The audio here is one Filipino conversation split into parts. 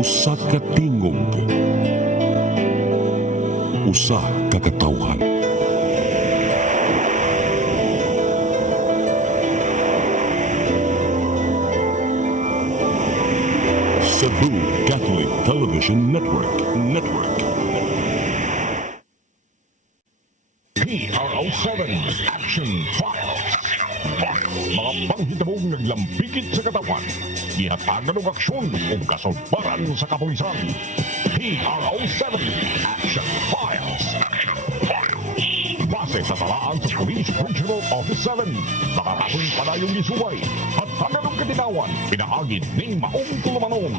Usa ka tingog, usa ka katawhan. Cebu Catholic Television Network. PRO7 Action Files. Mga panghitabong naglambikit sa katawan, ihatagan ng aksyon o kasulbaran sa kapulisan. PRO7 Action Files. Base sa talaan sa Police Regional Office 7, nakakasong padayong isuway at taganong katinawan, pinaagid ng maong tulumanon.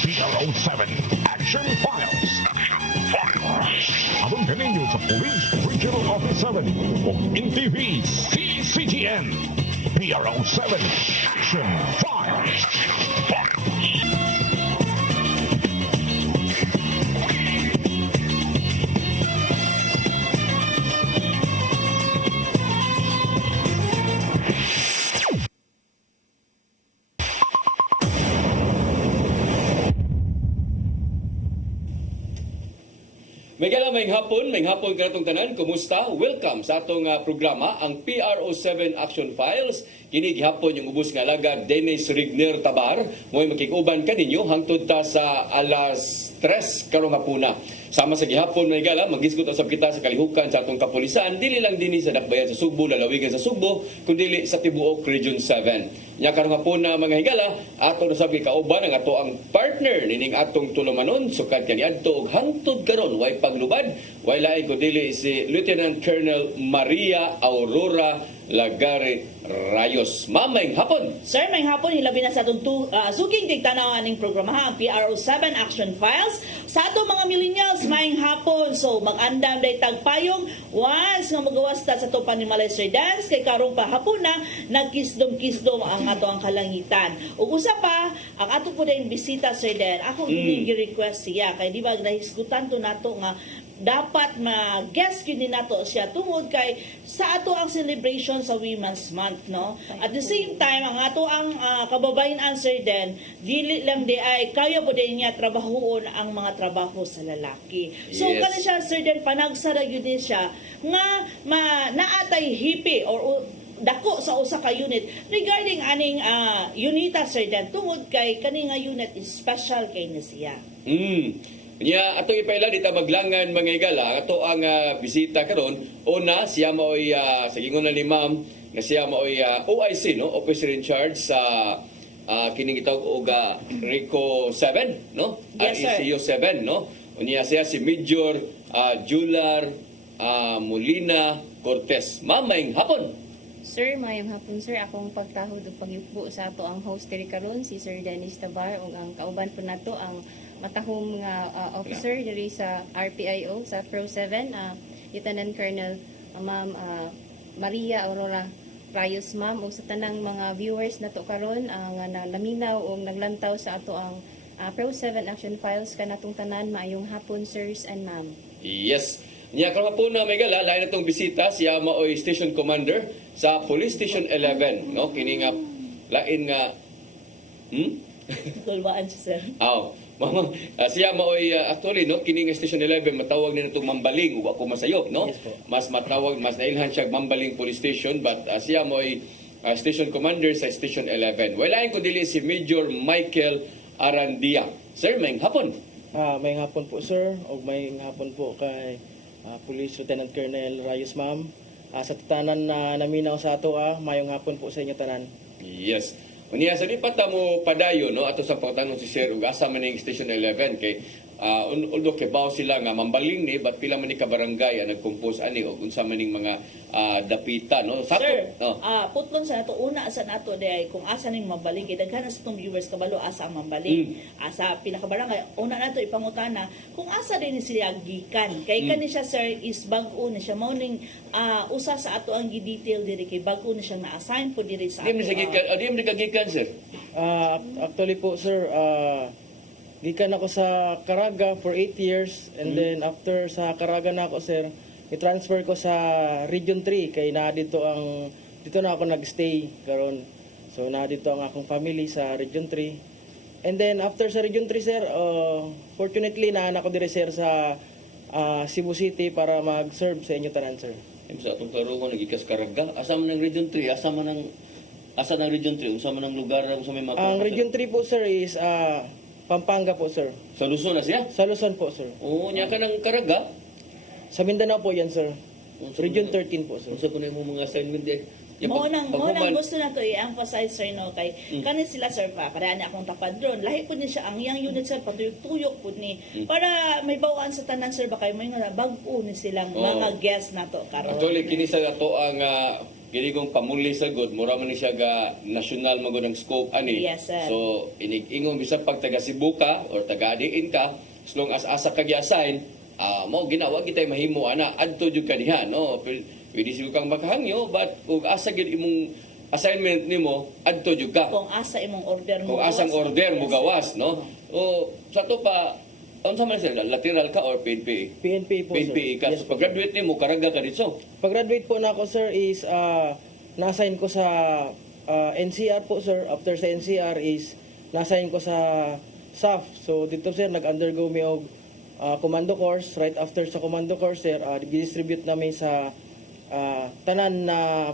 PRO7 Action Files. Abang kaninyo sa Police Regional Office 7 o NTV CCTN. PRO7 Action Files. May hapon kanatong tanan, kumusta? Welcome sa atong programa, ang PRO7 Action Files. Kini gihapon yung ubos nga alagad Dennis Rigner Tabar. Mo'y makikuban kaninyo hangtod ta sa alas 3 karong hapuna. Sama sa gihapon may gala, maghisgot usab kita sa kalihukan sa atong kapulisan, dili lang dinhi sa dakbayan sa Sugbo, lalawigan sa Sugbo, kundi sa tibuok Region 7. Nya karong hapuna mga higala, ato na sabi kauban ang ato ang partner nining atong tulumanon sukad kaniadto og hangtod karon way paglubad, way lain kundi si Lieutenant Colonel Maria Aurora Lagare Rayos. Mamayng hapon. Sir, may hapon hilabi na sa atong suging tigtanaw aning programa ang PRO7 Action Files. Sa atong mga millennials, may hapon. So, mag-andam day tagpayong once nga magawas ta sa atong Panimalay Dance kay karong pa hapon na nagkisdom-kisdom ang ato ang kalangitan. Ug usa pa, ang ato po din bisita Sir Den. Ako gi-request siya kay di ba nahisgutan to nato nga dapat ma-guest yun din nato siya tungod kay sa ato ang celebration sa Women's Month, no? At the same time, ang ato ang kababayan answer din, dili lang di ay kayo po din niya trabahoon ang mga trabaho sa lalaki. So, Yes. kani siya, Sir Den, panagsara yun din siya nga naatay hipi or dako sa usa ka unit regarding aning unita, Sir Den, tungod kay kani nga unit is special kay na siya. Nya atong ipaila dita maglangan mga higala, ato ang bisita karon. Una siya maoy sa gingon ni Ma'am nga siya maoy OIC, no, officer in charge sa kining gitawag og RICO 7, no? Yes, sir. RECO 7, no? Unya siya si Major Jular Molina Cortez. Mamayng hapon. Sir, mayang hapon sir, akong pagtahod ug pagyupo sa ato ang host diri karon si Sir Dennis Tabar ug ang kauban po nato ang matahong nga officer diri sa RPIO sa Pro 7, Lieutenant Colonel Ma'am Maria Aurora Rayos, ma'am, ug sa tanang mga viewers nato karon nga naminaw ug naglantaw sa ato ang Pro 7 Action Files kanatong tanan, maayong hapon sirs and ma'am. Yes. Nya karon po na may gala, lain natong bisita siya maoy station commander sa Police Station 11, no? Kini nga lain nga Tulwaan siya, Sir. Mama, siya maoy actually, no, kini nga Station 11 matawag na itong Mambaling ug ako masayop, no? Yes po. Mas matawag, mas nailhan siya Mambaling Police Station, but siya maoy station commander sa Station 11. Walain ko dili si Major Michael Arandia. Sir, may hapon. May hapon po sir, o may hapon po kay Police Lieutenant Colonel Rayos, ma'am. Sa tanan na naminaw sa ato, mayong hapon po sa inyo tanan. Yes. Unya sa di pa ta mo padayo, no, ato sa pagtanong si Sir ug asa man ning Station 11 kay although kebaw sila nga Mambaling ni, but pila man ni ka barangay ang nagcompose ani og unsa man ning mga dapita, no? Sir, no. putlon sa nato, una sa nato day kung asa ning Mambaling, kay daghan sa itong viewers kabalo asa ang Mambaling. Asa pinakabarangay, una nato ipangutana kung asa din siya gikan. Kay kani siya sir is bag-o na siya mao ning usa sa ato ang gi-detail diri kay bag-o na siya na-assign po diri sa Di man sa gikan, di man kagikan, sir. Actually po sir, gikan ako sa Caraga for 8 years and then after sa Caraga na ako sir, i-transfer ko sa Region 3 kay dito na ako nagstay karon. So dito ang akong family sa Region 3 And then after sa Region 3 sir, fortunately naanak ko dire sir sa Cebu City para mag-serve sa inyo tanan sir. Yung sa atong karuhon, nagikas Caraga. Asa man ng Region 3, asa ng Region 3, unsa man ng lugar, unsa may mga Ang Region 3 po sir is Pampanga po sir. Sa Luzon na siya? Sa Luzon po sir. Oo, niya ka ng Caraga. Sa Mindanao po yan sir. Region 13 po sir. Unsa po na yung mga assignment eh? Yung Mo nang paghuman. gusto na to i-emphasize sir no kay kanin sila sir pa kada niya akong tapad ron lahi pud ni siya ang yang unit sir patuyok pud ni para may bawaan sa tanan sir ba kay may nga bag-o ni silang mga guest na to karon. Actually, kini sa ato ang kini kong pamuli sa good, mura man ni siya ga national magod ang scope ani. Yes, sir. So inig-ingon bisan pag taga Cebu ka or taga diin ka, as long as asa ka gi-assign, mo ginawa kitay mahimo ana adto jud kaniha no. Pwede siguro kang makahangyo but kung asa gid imong assignment nimo adto jud ka. Kung asa imong order mo Kung asang gawas, order mo yes, gawas sir. no. O sa to pa unsa man sila lateral ka or PNP? PNP po sir. PNP ka. Yes, So, pag-graduate nimo karaga ka dito. Pag-graduate po na ako sir is na-assign ko sa NCR po sir. After sa NCR is na-assign ko sa SAF. So dito sir nag-undergo mi og commando course. Right after sa commando course sir, distribute namin sa tanan na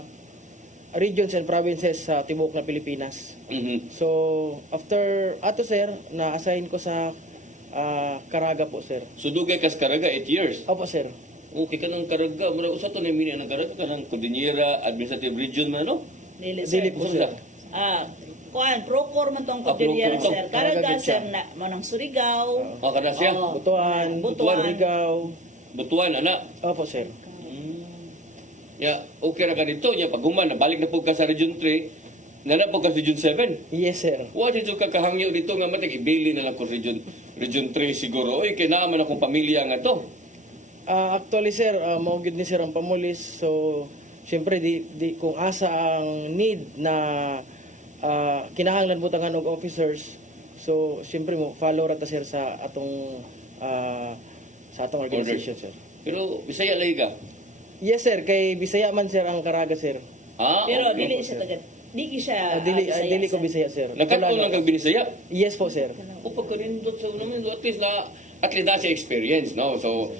regions and provinces sa tibuok na Pilipinas. Mhm. So after ato sir, na-assign ko sa Caraga po sir. So dugay kas karaga 8 years. Opo sir. Okay ka ng Caraga, mura usa to na mini ang Caraga ka ng Cordillera Administrative Region man no? Dili sir. Dili po Usa sir. Kuan Procor man tong Ah, Cordillera Procor. sir. Karaga Caraga sir siya. na mo ng Surigao. O kada siya. Oo. Butuan, Butuan. Surigao. Butuan ana. Opo sir. Ya, okay ra ka dito nya pag human nabalik na pud ka sa Region 3, nana pud ka sa Region 7. Yes sir. Wa dito ka kahangyo dito nga matig ibili na lang ko Region 3 siguro. Oy kay naa man akong pamilya nga to. Actually sir, mao gyud ni sir ang pamulis. So syempre di kung asa ang need na kinahanglan butangan og officers. So syempre mo follow ra ta sir sa atong organization sir. Pero Bisaya lay ka. Yes sir, kay Bisaya man sir ang Caraga sir. Ah, Pero okay. dili siya taga dili siya Dili ko Bisaya sir. Nakato lang kag Bisaya. Yes po sir. O pagkanindot sa unang at least na siya experience, no? So,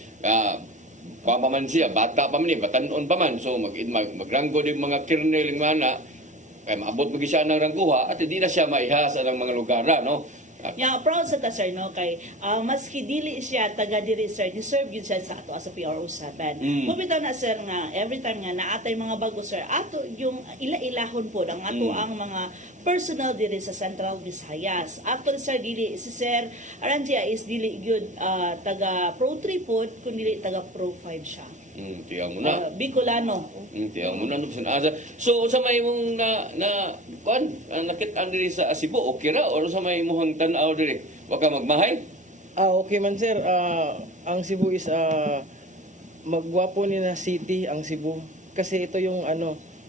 pa man siya, bata pa man niya, batanon pa man. So, magranggo din mga kernel yung mana, kaya maabot mo siya ng rangguha, at hindi na siya maihasa ng mga lugar, no? Yeah, proud sa ta sir no kay maski dili siya taga diri sir, deserve gyud siya sa ato as a PRO 7. Mubitaw na sir nga every time nga naatay mga bago sir, ato yung ila-ilahon po ang ato ang mga personal diri sa Central Visayas. Actually sir dili si sir Aranjia is dili gyud taga Pro 3 pod kun dili taga Pro 5 siya. Tiyaw mo na. Bicolano. Tiyaw mo na, no? Asa. So, sa may mong nakit-an diri sa Cebu, okay ra? O sa may muhang tanaw diri? Waka magmahay? Okay man sir. Ang Cebu is magwapo ni na city ang Cebu. Kasi ito yung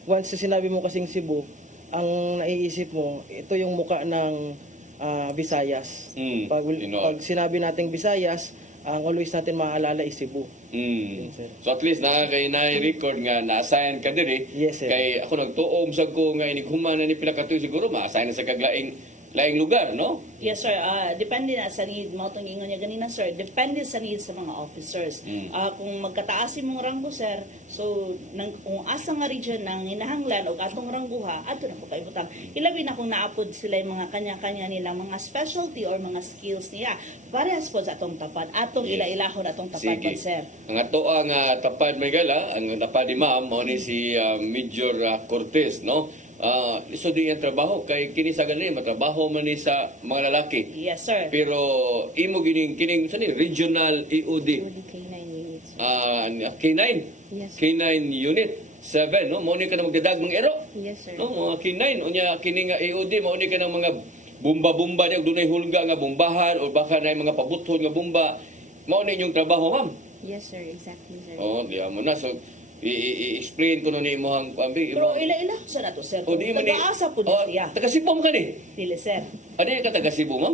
once sinabi mo kasing Cebu, ang naiisip mo, ito yung muka ng Visayas. Pag sinabi nating Visayas, ang always natin maalala is Cebu. Sir. So at least na-record nga na-assign ka diri. Yes, sir. Kay ako nagtuom sa ko nga inighuman na ni pinakatuy siguro ma-assign na sa laing lugar, no? Yes sir, depende na sa need mo itong ingon niya ganina sir, depende sa need sa mga officers. Kung magkataas mong ranggo sir, so kung asa nga region nang hinahanglan o atong rangguha, ato na po kayo butang. Ilabi na kung naapod sila yung mga kanya-kanya nila, mga specialty or mga skills niya. Parehas po sa atong tapad, atong Yes. ila-ilahon atong tapad Sige. po sir. Ang ato ang tapad may gala, ang tapad ni ma'am, mo ni si Major Cortez, no? So di ang trabaho kay kini sa ganin matrabaho man ni sa mga lalaki. Yes sir. Pero imo kining sa ni regional EOD K9 units. K9. Yes. K9 unit 7 no mo ni ka na magdadag mga ero. Yes, sir. No mga K9 unya kini nga EOD mo ni ka ng mga bomba-bomba niya dunay hulga nga bombahan o baka na mga pabuton nga bomba. Mao ni inyong trabaho ma'am. Yes, sir. Exactly, sir. Oh, di mo na so i-explain ko no ni imong pambi. Pero ila-ila sa nato sir. O di man ni. Taga-asa po siya. Taga Cebu ka ni. Dili sir. Ano ka taga Cebu ma'am?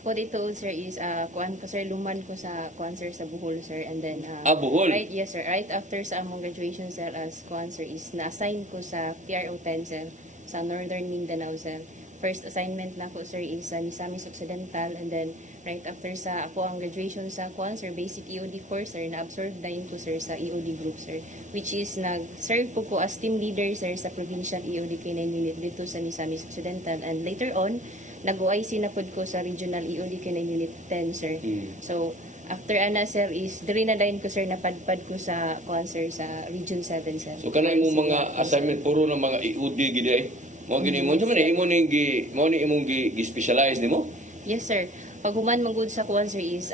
Ako dito, sir, is kuan ko, sir, luman ko sa kuan, sir, sa Bohol, sir, and then Bohol. right, yes, sir, right after sa among graduation, sir, as kuan, sir, is na-assign ko sa PRO 10, sir, sa Northern Mindanao, sir. first assignment na ko, sir, is sa Misamis Occidental, and then right after sa ako ang graduation sa kuan, sir, basic EOD course, sir, na-absorb na yun ko, sir, sa EOD group, sir, which is nag-serve po ko as team leader, sir, sa provincial EOD K9 unit dito sa Misamis Occidental, and later on nag-OIC na pod ko sa regional EOD K9 unit 10, sir. So after ana, sir, is diri na dayon ko, sir, napadpad ko sa kuan, sir, sa region 7, sir. So kanang imong mga assignment puro ng mga IUD gid ay. Mo gini mo man imo ning mo ni imong gi-specialize nimo? Yes, sir. Pag human manggod sa kuan, sir, is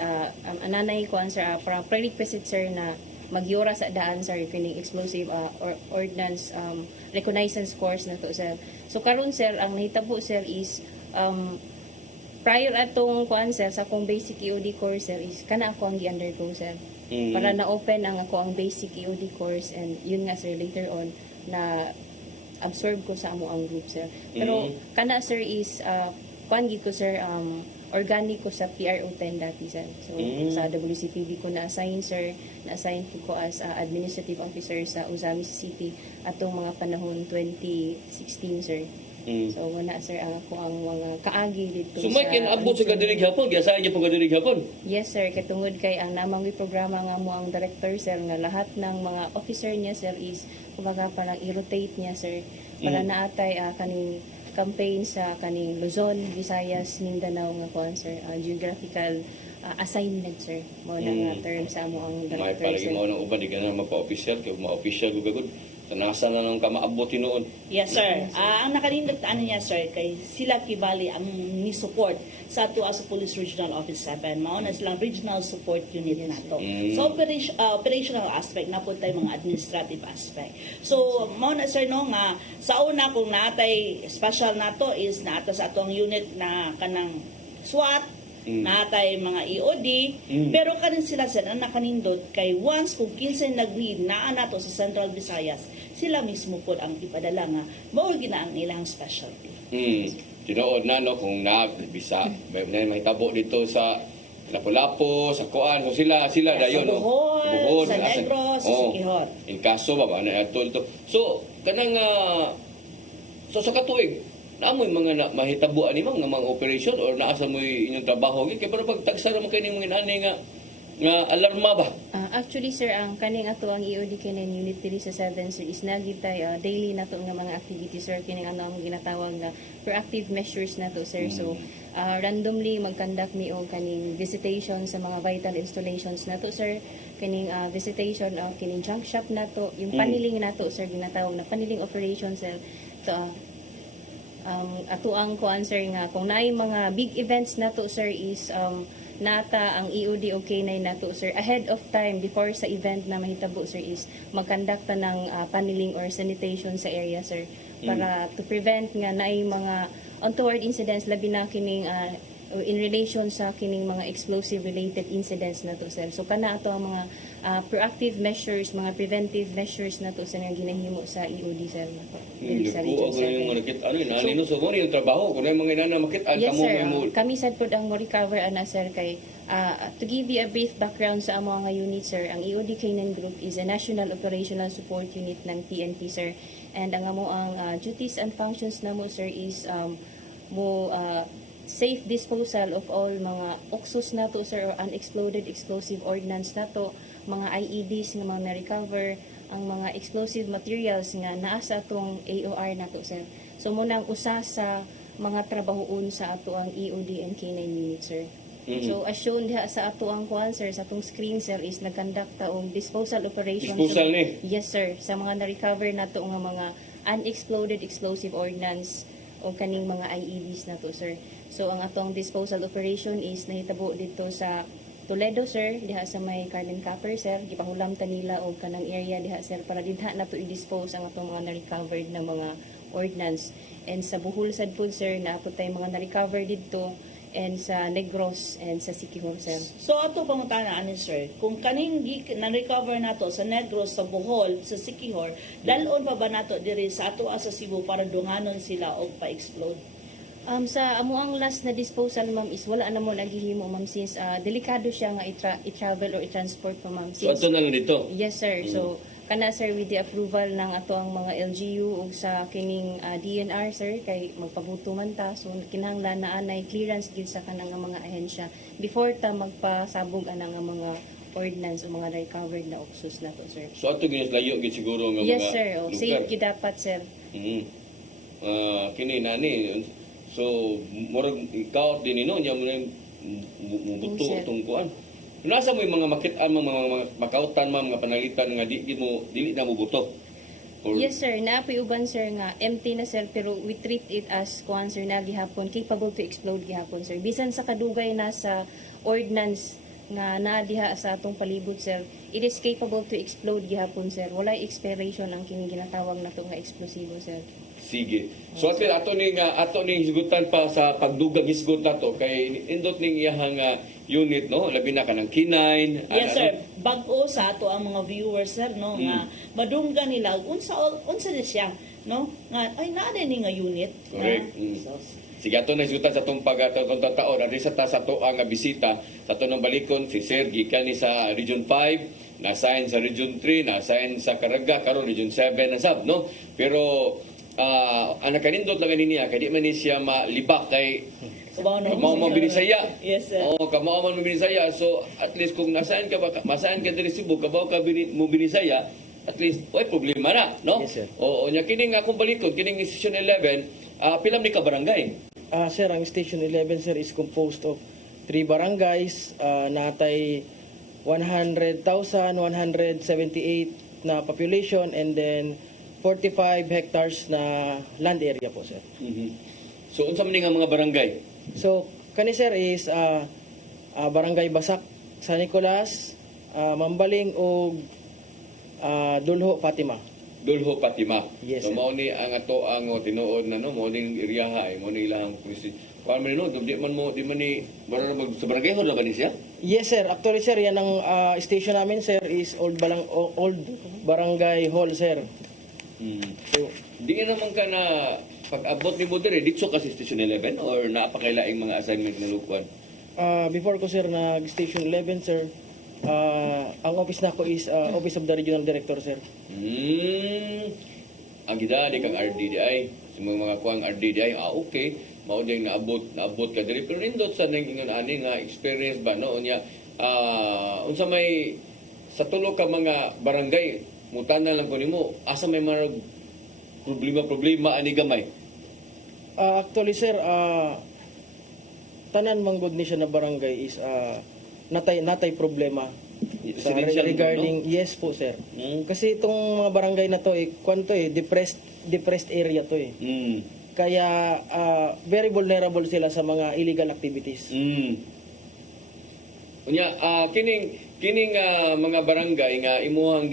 ananay kuan, sir, para prerequisite, sir, na magyura sa daan, sir, kining explosive or ordnance reconnaissance course na to, sir. So karon, sir, ang nahitabo, sir, is prior atong kuan, sir, sa akong basic EOD course, sir, is kana ako ang gi-undergo, sir. Para na-open ang ako ang basic EOD course, and yun nga, sir, later on na absorb ko sa amo ang group, sir. Pero kana, sir, is kuan gid ko, sir, organic ko sa PRO 10 dati, sir. So sa WCPB ko na-assign, sir, na-assign ko as administrative officer sa Uzamis City atong mga panahon 2016, sir. So wala, sir, ako ang mga kaagi dito So may kinabot sa kadirig hapon, giasahan niya pong kadirig hapon. Yes, sir, katungod kay ang namang programa nga mo ang director, sir, nga lahat ng mga officer niya, sir, is kumbaga parang i-rotate niya, sir, para naatay kaning campaign sa kaning Luzon, Visayas, Mindanao nga kuan, sir, geographical assignment, sir. Mo na nga term sa amo ang May director, palagi sir. mo nang uban di ka na mapa-official kay ma-official gugagod. Tanasa na nang kamaabot tinuon. Yes, sir. Ang nakalindot ano niya, sir, kay sila kibali ang ni-support sa ato as Police Regional Office 7. Mao na silang regional support unit nato. So operational aspect na po tayo mga administrative aspect. So mao na, sir, no, nga sa una kung natay special nato is naata sa atong unit na kanang SWAT, natay mga EOD, pero kanin sila, sir, ang nakanindot kay once kung kinsa nag-need naa nato sa Central Visayas, sila mismo po ang ipadala nga mao gina ang ilang specialty. Tinuod na, no, kung bisa may mahitabo dito sa Lapu-Lapu, sa Kuan, kung sila dayon, no. Bohol, sa Negros, sa Siquijor. In kaso ba na ato ito. So kanang so sa katuig naamoy mga mahitabuan ni mga operation or naasa mo inyong trabaho kay para pag tagsara mo kini mga ani nga alarma ba? Actually, sir, ang kaning ato ang EOD K9 Unit 3 sa 7, sir, is nagitay daily nato nga mga activities, sir, kining ano ang ginatawag nga proactive measures nato, sir. So randomly mag-conduct mi og kaning visitation sa mga vital installations nato, sir, kining visitation of kining junk shop nato, yung paniling nato, sir, ginatawag na paniling operation, sir. To ato ang kuan, sir, nga kung naay mga big events nato, sir, is nata ang EOD o K9 nato, sir, ahead of time before sa event na mahitabo, sir, is magkandakta ng paniling or sanitation sa area, sir, para to prevent nga naay mga untoward incidents labi na kining in relation sa kining mga explosive related incidents nato, sir. So kana ato ang mga proactive measures, mga preventive measures nato sa nga ginahimo sa EOD, sir, nato. Dili sa Region Ako yung 7. nakit ano nino so mo yung trabaho kung yung mga inana makit-an Yes, kamo sir. mo Kami sad pod ang mo-recover ana, sir, kay to give you a brief background sa amo nga unit, sir, ang EOD K9 Group is a National Operational Support Unit ng PNP, sir. And ang amo ang duties and functions namo, sir, is safe disposal of all mga oxus nato, sir, or unexploded explosive ordnance nato, mga IEDs nga mga na-recover, ang mga explosive materials nga naa sa atong AOR nato, sir. So muna ang usa sa mga trabahoon sa ato ang EOD and K9 unit, sir. So as shown diha sa ato ang kuan, sir, sa atong screen, sir, is nagkandak taong disposal operation. Disposal ni? Yes, sir, sa mga na-recover nato nga mga unexploded explosive ordnance o kaning mga IEDs nato, sir. So ang atong disposal operation is nahitabo dito sa Toledo, sir, diha sa may carbon copper, sir. Gipahulam ta nila og kanang area diha, sir, para dinha nato i-dispose ang atong mga na-recovered na mga ordnance. And sa Bohol sad pud, sir, naapot tay mga na-recover dito, and sa Negros and sa Siquijor, sir. So ato pangutana ani, sir, kung kaning na-recover nato sa Negros, sa Bohol, sa Siquijor, dalon pa ba nato diri sa ato sa Cebu para dunganon sila og pa-explode? Sa amo ang last na disposal, ma'am, is wala na mo naghihimo, ma'am, since delikado siya nga i-travel or i-transport pa, ma'am. So ato na lang dito. Yes, sir. So kana sir with the approval ng ato ang mga LGU ug sa kining DNR sir kay magpabuto man ta so kinahanglan na anay clearance gid sa kanang nga mga ahensya before ta magpasabog anang nga mga ordinance o mga recovered na uksos na to sir. So ato ginis layo gid siguro nga Yes mga sir, lugar. safe gid dapat sir. Kini nani so murag ikaw din ino nya mo mubuto Sir. tungkuan. Nasa mo yung mga makit-an mga makautan mga panalitan nga dili na mubuto. Or, Yes sir, naapoy uban sir nga empty na sir pero we treat it as kuan sir na gihapon capable to explode gihapon sir. Bisan sa kadugay na sa ordinance nga naa diha sa atong palibot sir, it is capable to explode gihapon sir. Walay expiration ang kining ginatawag nato nga eksplosibo sir. Sige. So ato ni hisgutan pa sa pagdugang hisgot nato kay indot ning iyahang unit no labi na kanang K9. Yes sir, bag-o sa ato ang mga viewers sir no nga madunggan nila unsa na siya no nga ay naa ni nga unit. Correct. So, Sige ato na hisgutan sa tong pagkataon at sa ta sa to ang bisita sa to ng balikon si Sir gikan ni sa Region 5 na-assign sa Region 3 na-assign sa Caraga karon Region 7 na sab no pero anak kanindot lang niya kay di man ni siya malibak kay kamao man binisaya. Yes sir. Oo, kamao man binisaya. So at least kung nasaan ka masaan ka diri Cebu, kabaw ka mo binisaya, at least way problema na, no? Yes, sir. Oo, nya kining akong balikod, kining Station 11, pilam ni ka barangay. Sir, ang Station 11 sir is composed of 3 barangays, natay 100,178 na population and then 45 hectares na land area po sir. So unsa man ni nga mga barangay? So, kani sir is Barangay Basak, San Nicolas, Mambaling o Dulho, Fatima. Dulho Fatima. Yes, So sir. mao ni ang ato ang tinuod na no, mao ning iriyaha ay mao ni ilang police. Kuan man no, di man ni sa barangay hod ba ni siya? Yes sir, actually sir, yan ang station namin sir is Old Barangay Hall sir. So, Di naman ka na pag-abot ni mo dire dito ka sa Station 11 or napakailaing mga assignment na lukuan? before ko sir nag-Station 11 sir, ang office na ko is Office of the Regional Director sir. Ang gida di kang RDDI, sa mga kuang RDDI, okay, mao ding naabot ka diri pero nindot sa nang ingon ani nga experience ba no unya unsa may sa tulo ka mga barangay mutana lang ko nimo asa may mga problema ani gamay. Actually sir, tanan manggod ni siya na barangay is natay problema sa Residential regarding yes po sir. Mm. Kasi itong mga barangay na to kwanto depressed area to Kaya very vulnerable sila sa mga illegal activities. Unya kining mga barangay nga imong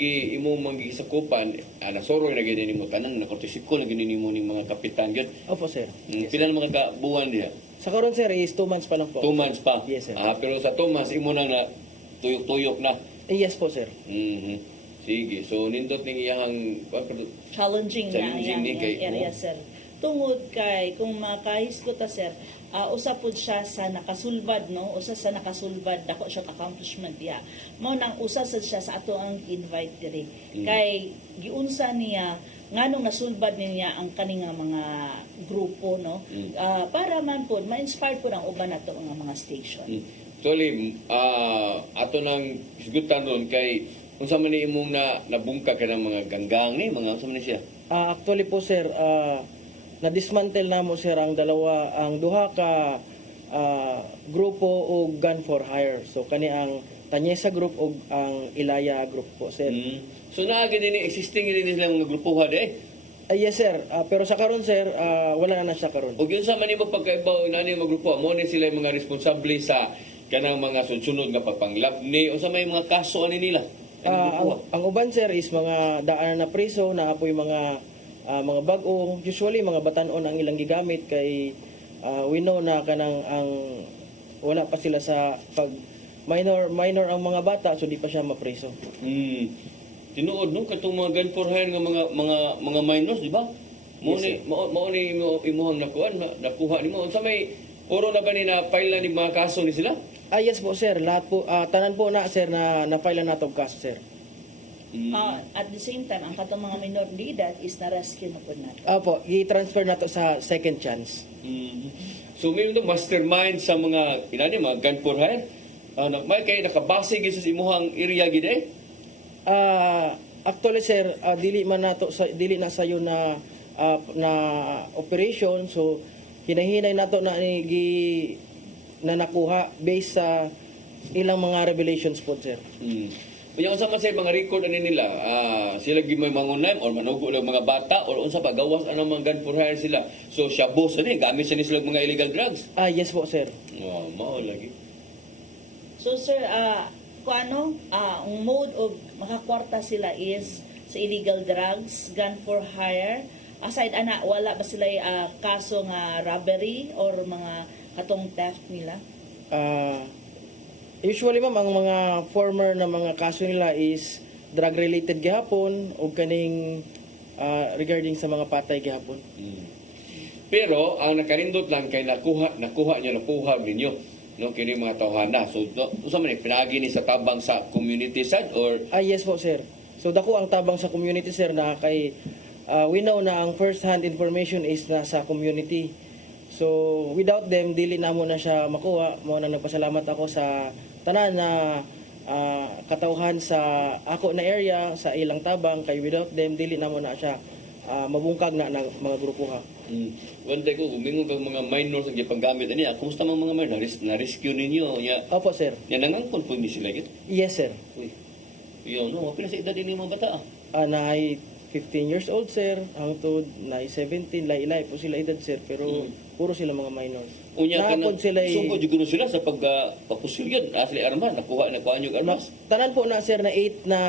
gisakupan nasoroy na gini nimo tanang na kortisiko na gini nimo ning mga kapitan gyud. Opo sir. Pila na mga kabuan diha? Sa karon sir is 2 months pa lang po. 2 months pa. Yes, sir. Pero sa 2 months imo nang na tuyok-tuyok na. Yes po sir. Sige. So nindot ning iyang challenging Challenging na ni yang kay area sir. Tungod kay kung makahisgot ta sir, usa pud siya sa nakasulbad no, usa sa nakasulbad dako siya accomplishment diha. Mao nang usa sad siya sa ato ang invite diri. Kay giunsa niya nganong nasulbad niya ang kaning mga grupo no, para man pud ma-inspire pud ang uban nato nga mga station. Actually, ato nang hisgutan ron kay unsa man ni imong nabungka ka ng mga ganggang ni mga unsa man ni siya? Actually po sir, na-dismantle na mo sir ang duha ka grupo o gun for hire. So kani ang Tanyesa group o ang Ilaya group po sir. So naa gid ni existing din nila mga grupuha Yes sir, pero sa karon sir, wala na siya karon. ug yun sa man imo pagkaibaw nani mga grupo mo ni sila yung mga responsable sa kanang mga sunod nga pagpanglabni o sa may mga kaso ani nila. Ang uban sir is mga daan na priso na apoy mga bag-o, usually mga batanon ang ilang gigamit kay we know na kanang ang wala pa sila sa pag minor ang mga bata so di pa siya mapriso. Tinuod no katong mga gun for hire nga mga minors di ba? Mo Yes, ni mo ni imuhang nakuha nimo unsa may puro na ba ni na file na ni mga kaso ni sila? Yes po sir, lahat po tanan po na sir na na-file na natong kaso sir. At the same time, ang katong mga minor de edad is na-rescue na po nato. Opo, i-transfer na to sa second chance. So may mga mastermind sa mga inani mga gun for hire. May kay nakabase gyud sa imuhang area gid eh. Actually sir, dili na sayo na na operation, so hinahinay nato na na nakuha based sa ilang mga revelations po sir. Kaya unsa man sa mga record ani nila, sila gyud may mangunay or manugo lang mga bata or unsa pa gawas ano mga gun for hire sila. So siya boss ani gamit sa sila mga illegal drugs. Yes po sir. Mao lagi. So sir, ang mode of makakwarta sila is sa illegal drugs, gun for hire. Aside ana, wala ba sila kaso nga robbery or mga katong theft nila? Usually ma'am, ang mga former na mga kaso nila is drug related gihapon o kaning regarding sa mga patay gihapon. Pero ang nakarindot lang kay nakuha ninyo no kini mga tawhana. So unsa man pinagi ni sa tabang sa community side or Yes po sir. So dako ang tabang sa community sir na kay we know na ang first hand information is nasa community. So without them dili na mo na siya makuha. Mo na nagpasalamat ako sa tanan na katawhan sa ako na area sa ilang tabang kay without them dili na mo na siya mabungkag na mga grupo ha. One day ko gumingon kang mga minors ang gipanggamit ani. Kumusta mga minors na rescue ninyo? Ya. Opo sir. Ya nangangkon po ni sila gid. Yes sir. Uy. Yo no, pila sa edad ni mga bata? Naay 15 years old sir, hangtod naay 17, laylay po sila edad sir, pero puro sila mga minors. Unya ka na, Nahapon sila sugod jud sila sa pagpapusilyan. Asli armas, nakuha nyo armas. tanan po na sir na 8 na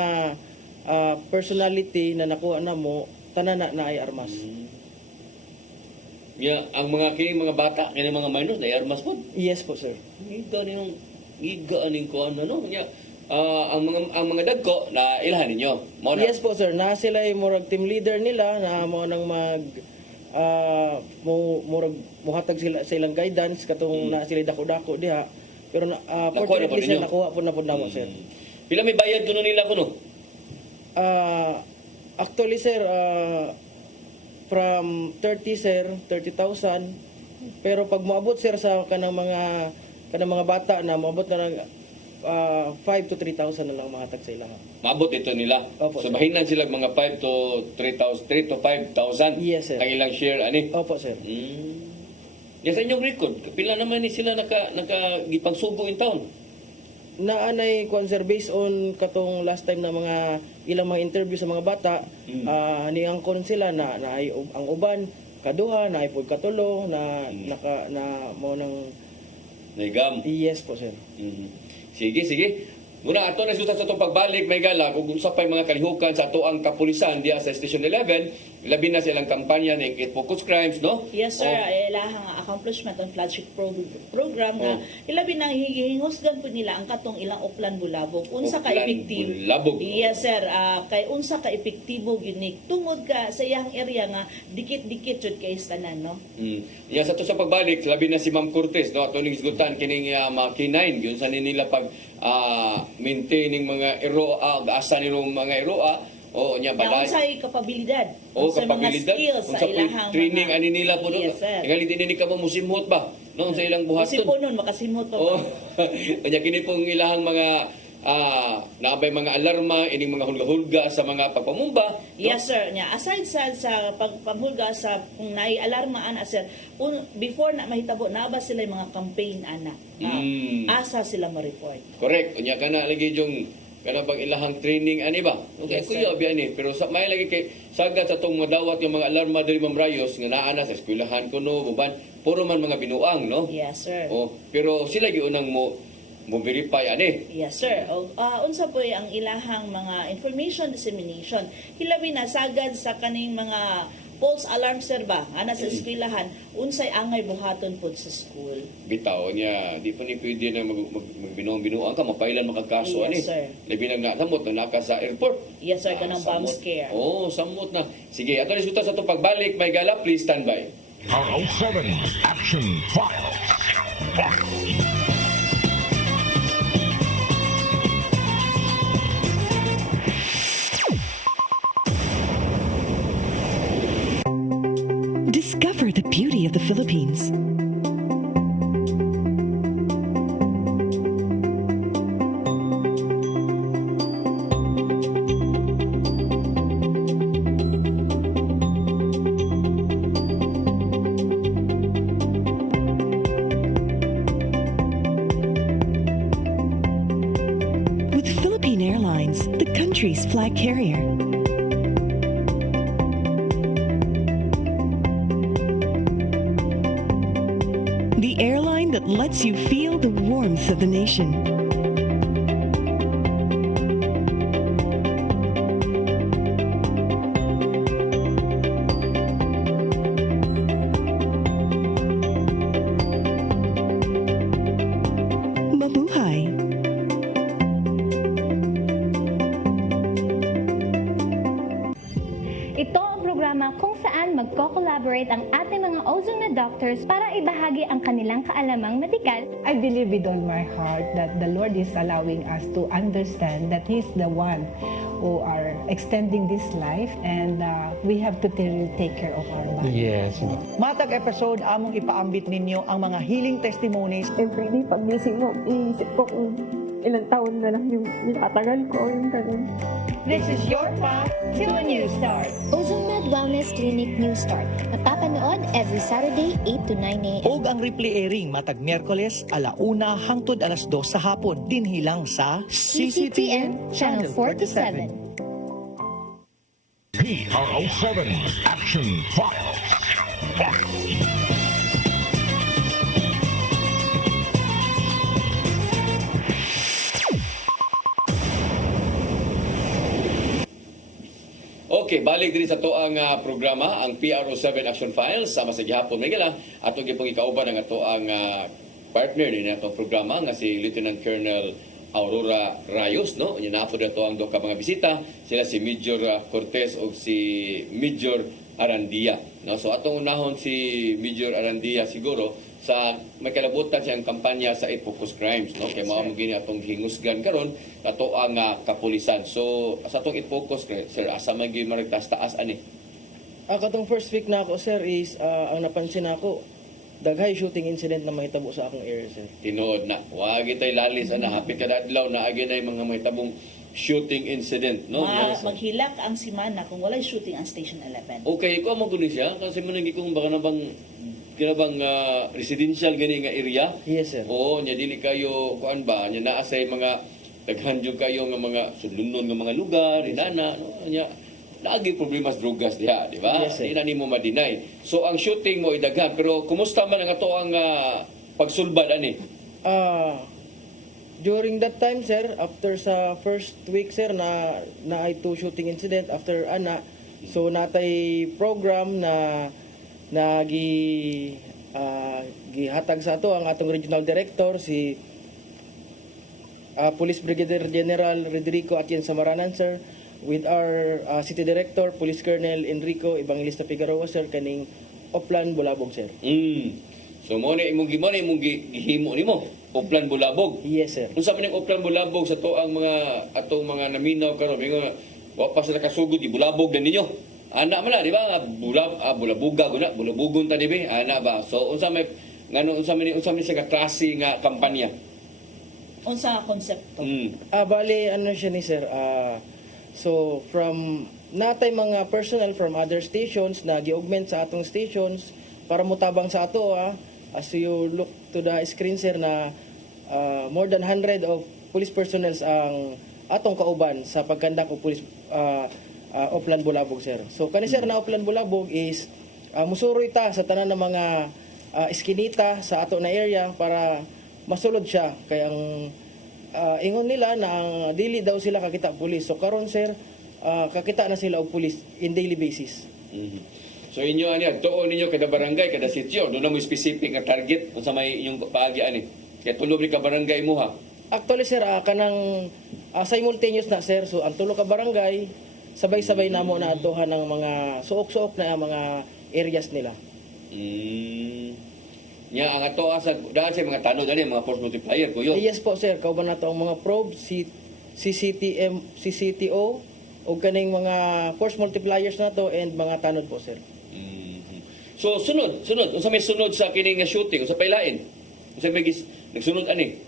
personality na nakuha na mo, tanan na ay armas. Ya, ang mga mga bata, kini mga minors na armas po. Yes po sir. Giga aning ko ano nya. Ang mga dagko na ilahan ninyo. Mao na. Yes po sir, na sila ay murag team leader nila na mo nang murag muhatag sila sa ilang guidance katong na sila dako-dako diha. Pero fortunately sir, nakuha po na mo sir. Pila may bayad kuno nila kuno? Actually sir, from 30,000 pero pag moabot sir sa kanang mga bata na moabot na ng 5 to 3,000 na lang mahatag sa ilaha. Maabot ito nila. Opo, So sir. bahinan sila mga 5 to 3,000, 3 to 5,000 Yes, sir. ang ilang share ani. Opo sir. Ya sa inyong record, pila naman ni sila gipangsubo in town? Naanay kwan sir, based on katong last time na mga ilang mga interview sa mga bata, niangkon sila na ay ang uban kaduha na ay pud katulo na mo nang Naigam. yes po sir. Sige. Muna ato na suta sa itong pagbalik, may gala, kung sa pa'y mga kalihukan sa ato ang kapulisan diya sa Station 11, labi na silang kampanya ng It Focus Crimes, no? Yes sir, Oh. ilahang accomplishment on flagship program nga ilabi nang hingusgan po nila ang katong ilang Oplan Bulabog unsa ka Oplan epektibo. Bulabog. Yes sir, kay unsa ka epektibo unique tungod ka sa iyang area nga dikit-dikit jud kay tanan no. Ya sa to sa pagbalik, labi na si Ma'am Cortez, no? Ato ning isgutan kining mga K9, yun sa nila pag maintaining mga asa nilong mga eroa o nya balay. Unsay kapabilidad, O unsay mga kapabilidad, skills sa unsa po'y ilahang training mga- ani nila po no. Yes sir. Ingali din ka mo musimhot ba? No sa ilang Kasi buhaton. po nun, makasimot pa Oh. ba? Kanya kini pong ilahang mga naabay mga alarma, ining mga hulga-hulga sa mga pagpamumba. Yes sir. Nya aside sa pagpamhulga sa kung naay alarmaan sir, before na mahitabo na ba sila yung mga campaign ana. Asa sila ma-report. Correct. Unya kana lagi yung kana bang ilahang training ani ba? Okay, Yes, kuya biya ni. Pero sa may lagi kay sagad sa tong madawat yung mga alarma diri Ma'am Rayos nga naa na sa eskwelahan kuno buban puro man mga binuang no. Yes sir. Oh, pero sila gyud unang mo verify ani. Yes sir. O, unsa po ang ilahang mga information dissemination. Hilabi na sagad sa kaning mga false alarm sir ba ana sa eskwelahan unsay angay buhaton pod sa school. Bitaw niya di pa ni pwede na magbinuang ka mapailan makagkaso Yes, ani. sir. Labi na samot na naka sa airport. Yes sir, kanang bomb samot. scare. Oh, samot na. Sige, ato ni suta sa to pagbalik may gala, please stand by. RO7 Action Files. Discover the beauty of the Philippines. With Philippine Airlines, the country's flag carrier. The airline that lets you feel the warmth of the nation. Mabuhay! Ito ang programa kung saan magko-collaborate ang ating mga ozone na doctors para ibahagi ang kanilang kaalamang medikal. I believe with all my heart that the Lord is allowing us to understand that He's the one who are extending this life, and we have to take care of our body. Yes. Matag episode among ipaambit ninyo ang mga healing testimonies. Everyday paggising mo, iisip ko kung ilang taon na lang yung ikatagal ko, yung ganun. This is your path to a new start. OzoneMed Wellness Clinic New Start. Napapanood every Saturday 8 to 9 a.m. Og ang replay airing matag Miyerkules 1:00 hangtod 2:00 sa hapon dinhi lang sa CCTN Channel 47. PRO7 Action Files. Okay, balik din sa to ang programa, ang PRO7 Action Files, sama sa gihapon may gala, ato gipong ikauban ang ato ang partner din nato programa nga si Lieutenant Colonel Aurora Rayos, no? Nya nato dito ang duha ka mga bisita, sila si Major Cortez o si Major Arandia, no? So atong unahon si Major Arandia siguro sa may kalabutan siyang kampanya sa Focus Crimes, no? Kaya mao mo gini atong hingusgan karon ato ang kapulisan. So sa atong Focus Crimes, sir, asa man gyud marigtas taas ani? Katong first week na ako, sir, is ang napansin ako, daghay shooting incident na mahitabo sa akong area, sir. Tinuod na. Wag tay lalis ana hapit kada adlaw na agi na mga mahitabong shooting incident, no? Maghilak ang simana kung walay shooting ang Station 11. Okay, ko mo kuno siya kasi man ngi kung baka na bang kinabang residential gani nga area. Yes, sir. Oo, nya dili kayo kuan ba, nya naa say mga daghan jud kayo nga mga sudlunon nga mga lugar, inana, no? Nya lagi problema sa drugas diha, di ba? Yes, sir. Di na nimo ma-deny. So ang shooting mo idaghan, pero kumusta man ang ato ang pagsulbad ani? During that time, sir, after sa first week, sir, na ay two shooting incident after ana, so natay program na gihatag sa ato ang atong regional director si Police Brigadier General Rodrigo Atien Samaranan, sir, with our City Director Police Colonel Enrico Evangelista Figueroa, sir, kaning Oplan Bulabog, sir. So mo ni imong gihimo nimo Oplan Bulabog. Yes, sir. Unsa man yung Oplan Bulabog sa to ang mga atong mga naminaw karon, mingo wa pa sila kasugod di Bulabog na ninyo. Ana man di ba bulabuga guna, bulabugon ta dibe, ana ba. So unsa may ngano unsa man siya ka klase nga kampanya? Unsa konsepto? Bali, ano siya ni sir, so from natay mga personnel from other stations na gi-augment sa atong stations para mutabang sa ato, as you look to the screen, sir, na more than 100 of police personnel ang atong kauban sa pagkandak og police Oplan Bulabog, sir. So kani sir na Oplan Bulabog is musuroy ta sa tanan ng mga iskinita sa ato na area para masulod siya. Kaya ang ingon nila na ang dili daw sila kakita pulis. So karon, sir, kakita na sila og pulis in daily basis. So inyo ani tuon ninyo kada barangay, kada sitio, do na mo specific nga target unsa may inyong paagi ani. Kaya tulo ni ka barangay mo ha. Actually, sir, kanang simultaneous na, sir. So ang tulo ka barangay sabay-sabay na mo na atuhan ng mga suok-suok na mga areas nila. Nya ang ato asa daan sa mga tanod ani mga force multiplier kuyo. Yes po, sir. Kauban nato ang mga probe, CCTO o kaning mga force multipliers nato and mga tanod po, sir. So sunod. Unsa may sunod sa kining nga shooting, unsa pailain? Unsa may nagsunod ani?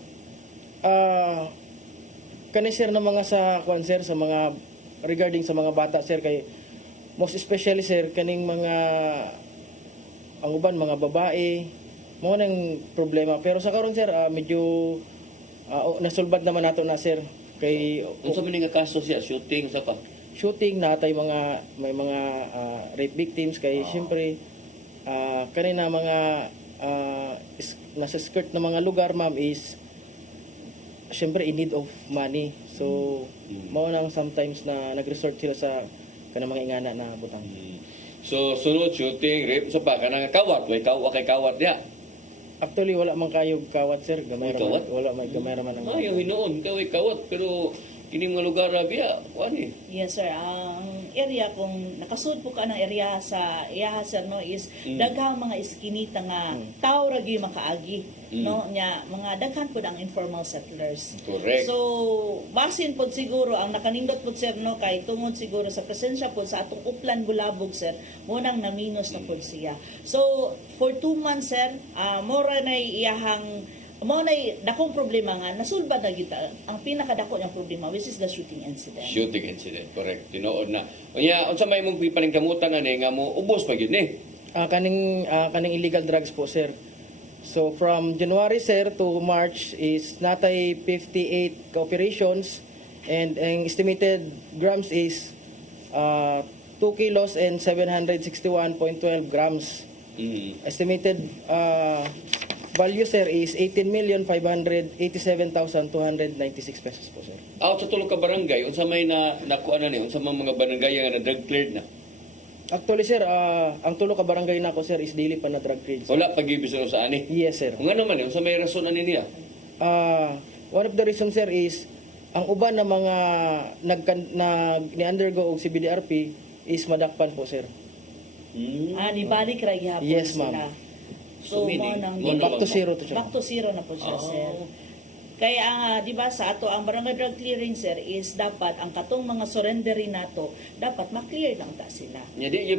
Kani sir na mga sa kwan sir, sa mga regarding sa mga bata sir, kay most especially sir kaning mga ang uban mga babae mo nang problema, pero sa karon sir medyo nasulbad naman nato na sir, kay Unsa man nga kaso siya, shooting sa pa? shooting natay mga may mga rape victims, kay syempre kanina mga nasa skirt na mga lugar ma'am is syempre in need of money, so mao nang sometimes na nag-resort sila sa kanang mga ingana na butang. So sunod shooting, rape sa pa kanang kawat, way kawat diha. Actually wala man kayo kawat sir, gamay May kawat? wala may gamay raman ang Ayaw hinuon kay kawat, pero kini mga lugar biya wani. Yes sir, ang area kung nakasud po ka ng area sa iyaha sir no is daghang mga iskinita nga tao ra gyud makaagi no nya mga daghan pud ang informal settlers. Correct. So basin pod siguro ang nakanindot pod sir no kay tungod siguro sa presensya pod sa atong uplan bulabog sir mo nang naminos na pod siya. So for 2 months sir, mora na iyahang mo na dakong problema nga nasulbad na kita ang pinakadako niyang problema, which is the shooting incident. Shooting incident, correct. Tinuod na. Unya unsa may mong paningkamutan ani nga mo ubos pa gyud ni? kaning illegal drugs po sir. So from January sir to March is natay 58 ka-operations, and ang estimated grams is 2 kilos and 761.12 grams. Estimated value sir is 18,587,296 pesos po sir. Out sa tulo ka barangay, unsa may nakuha na ni? Unsa man mga barangay nga na drug cleared na? Actually sir, ang tulo ka barangay nako sir is dili pa na drug cleared. Wala pag-ibig sa ani? Yes sir. Kung ano man, unsa may rason ani niya? One of the reasons sir is ang uban na mga ni-undergo og CBDRP is madakpan po sir. Ni balik ra gyapon Yes, sila. ma'am. So, Back to zero to siya. Back to zero na po siya, sir. Kaya, di ba, sa ato, ang barangay drug clearing, sir, is dapat, ang katong mga surrendery nato, dapat ma-clear lang ta sila. Nya di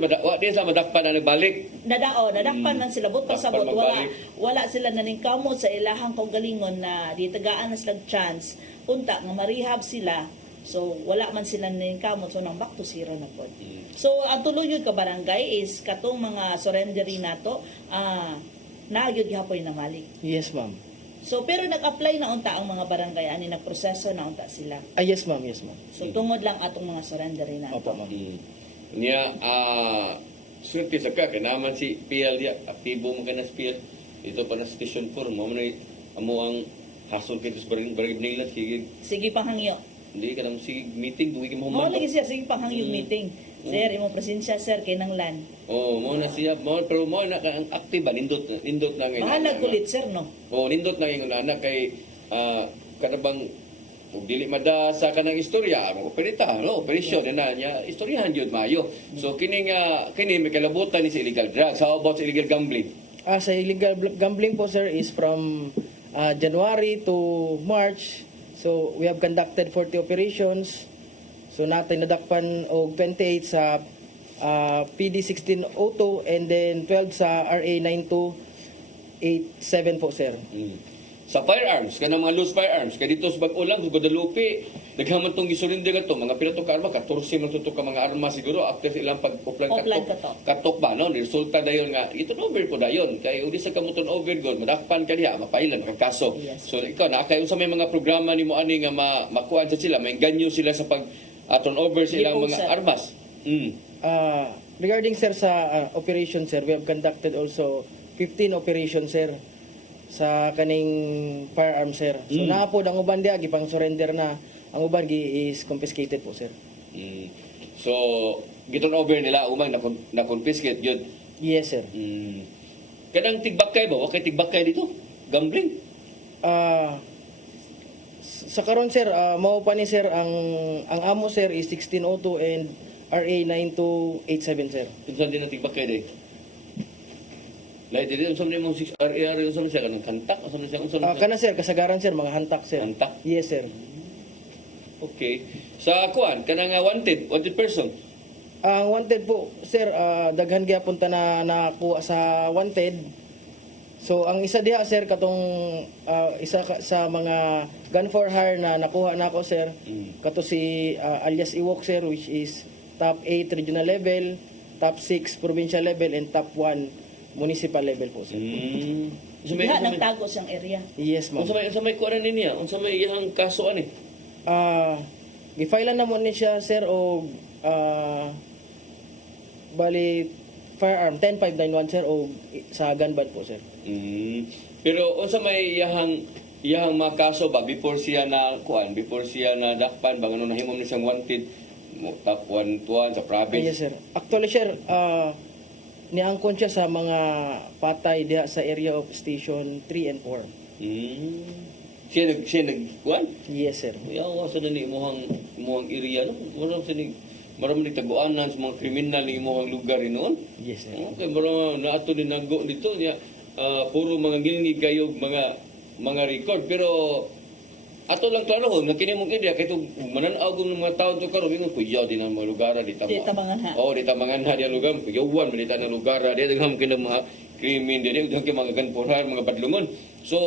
sa madakpan na nagbalik. Nadakpan man sila, but pasabot, Dakpan, wala sila naningkamot sa ilahang kaugalingon na di tagaan na silang chance, punta, nga marehab sila, so wala man sila naningkamot, so nang back to zero na po. So, ang tuluyod ka barangay is, katong mga surrendery nato, nagyod gihapon na malik. Yes ma'am. So pero nag-apply na unta ang mga barangay ani nagproseso na unta sila. Yes ma'am, yes ma'am. So tungod lang atong mga surrendery na. Opo ma'am. Niya swerte sa ka naman si PL dia, aktibo mo kana PL. Ito pa na station 4 mo man amo ang hasol kay sa barangay nila Sige panghangyo. Hindi ka nang sige meeting duwi ka mo Mo lagi siya sige panghangyo meeting. Sir, imong presensya sir kay nang LAN. Mo na siya pero mo na ang active ba nindot na ngayon. Bahalag kulit sir no. Nindot na ngayon anak kay kanabang ug dili mada sa kanang istorya mo operita no operasyon na niya istoryahan jud maayo. So kini may kalabutan ni sa illegal drugs. How about sa illegal gambling? Sa illegal gambling po sir is from January to March. So we have conducted 40 operations. So natin nadakpan og 28 sa PD 1602 and then 12 sa RA 9287 po sir. Sa firearms, kanang mga loose firearms, kay dito sa Bag-o lang, sa Guadalupe, naghaman tong gisurrender ka to, mga pila to ka arma, 14 man tutok ka mga arma siguro, after silang pag-uplan katok ba, no? Resulta dayon nga, ito over po dayon, kay uli sa kamuton over god, madakpan ka diha, mapailan, magkaso. Yes. So ikaw, nakakayon sa may mga programa ni mo ani nga makuha sa sila, may ganyo sila sa pag turn over silang mga armas. Regarding sir sa operation sir, we have conducted also 15 operations sir sa kaning firearm sir. So naapod ang uban diha gipang surrender na, ang uban is confiscated po sir. So giton over nila umang na confiscate gyud. Yes sir. Kanang tigbakay ba? Okay tigbakay dito? Gambling? Sa karon sir, mao pa ni sir ang amo sir is 1602 and RA 9287 sir. Unsa din ang tigbakay day? Lai dili unsa man imong 6 RA unsa man siya kanang kantak unsa man siya Kana sir, kasagaran sir mga hantak sir. Hantak? Yes sir. Okay. Sa kuan kanang wanted person. Ang wanted po, sir, daghan gyapon ta na nakuha sa wanted. So ang isa diha, sir, katong sa mga gun for hire na nakuha nako, sir, kato si alias Iwok, sir, which is top 8 regional level, top 6 provincial level, and top 1 municipal level po, sir. Diha nagtago siyang area. Yes, ma'am. Unsa may kuan niya? Unsa may iyang kaso ani? Gifile na mo ni siya, sir, o bali firearm 10591, sir, o sa gun ban po, sir. Pero unsa may iyang mga kaso ba before siya na dakpan bang ano nahimom ni siyang wanted mo top 1 tuwan sa province? Yes, sir. Actually, sir, niangkon siya sa mga patay diha sa area of station 3 and 4. Siya nagkuan? Yes, sir. Yawa sa dani imong area no. Marami taguanan sa mga kriminal ni imong lugar noon. Yes, sir. Okay, marami na ato din nago dito niya. Puro mga gilingig kayo mga record pero ato lang klaro nga kini mong area kay mananaw ng mga tawo to karon ingon kuyaw din ang mga lugar di tamangan ha. Oh, di tamangan ha di lugar kuyawan man na lugar di daghang kini mga krimen di daghang mga ganporhan mga badlungon. So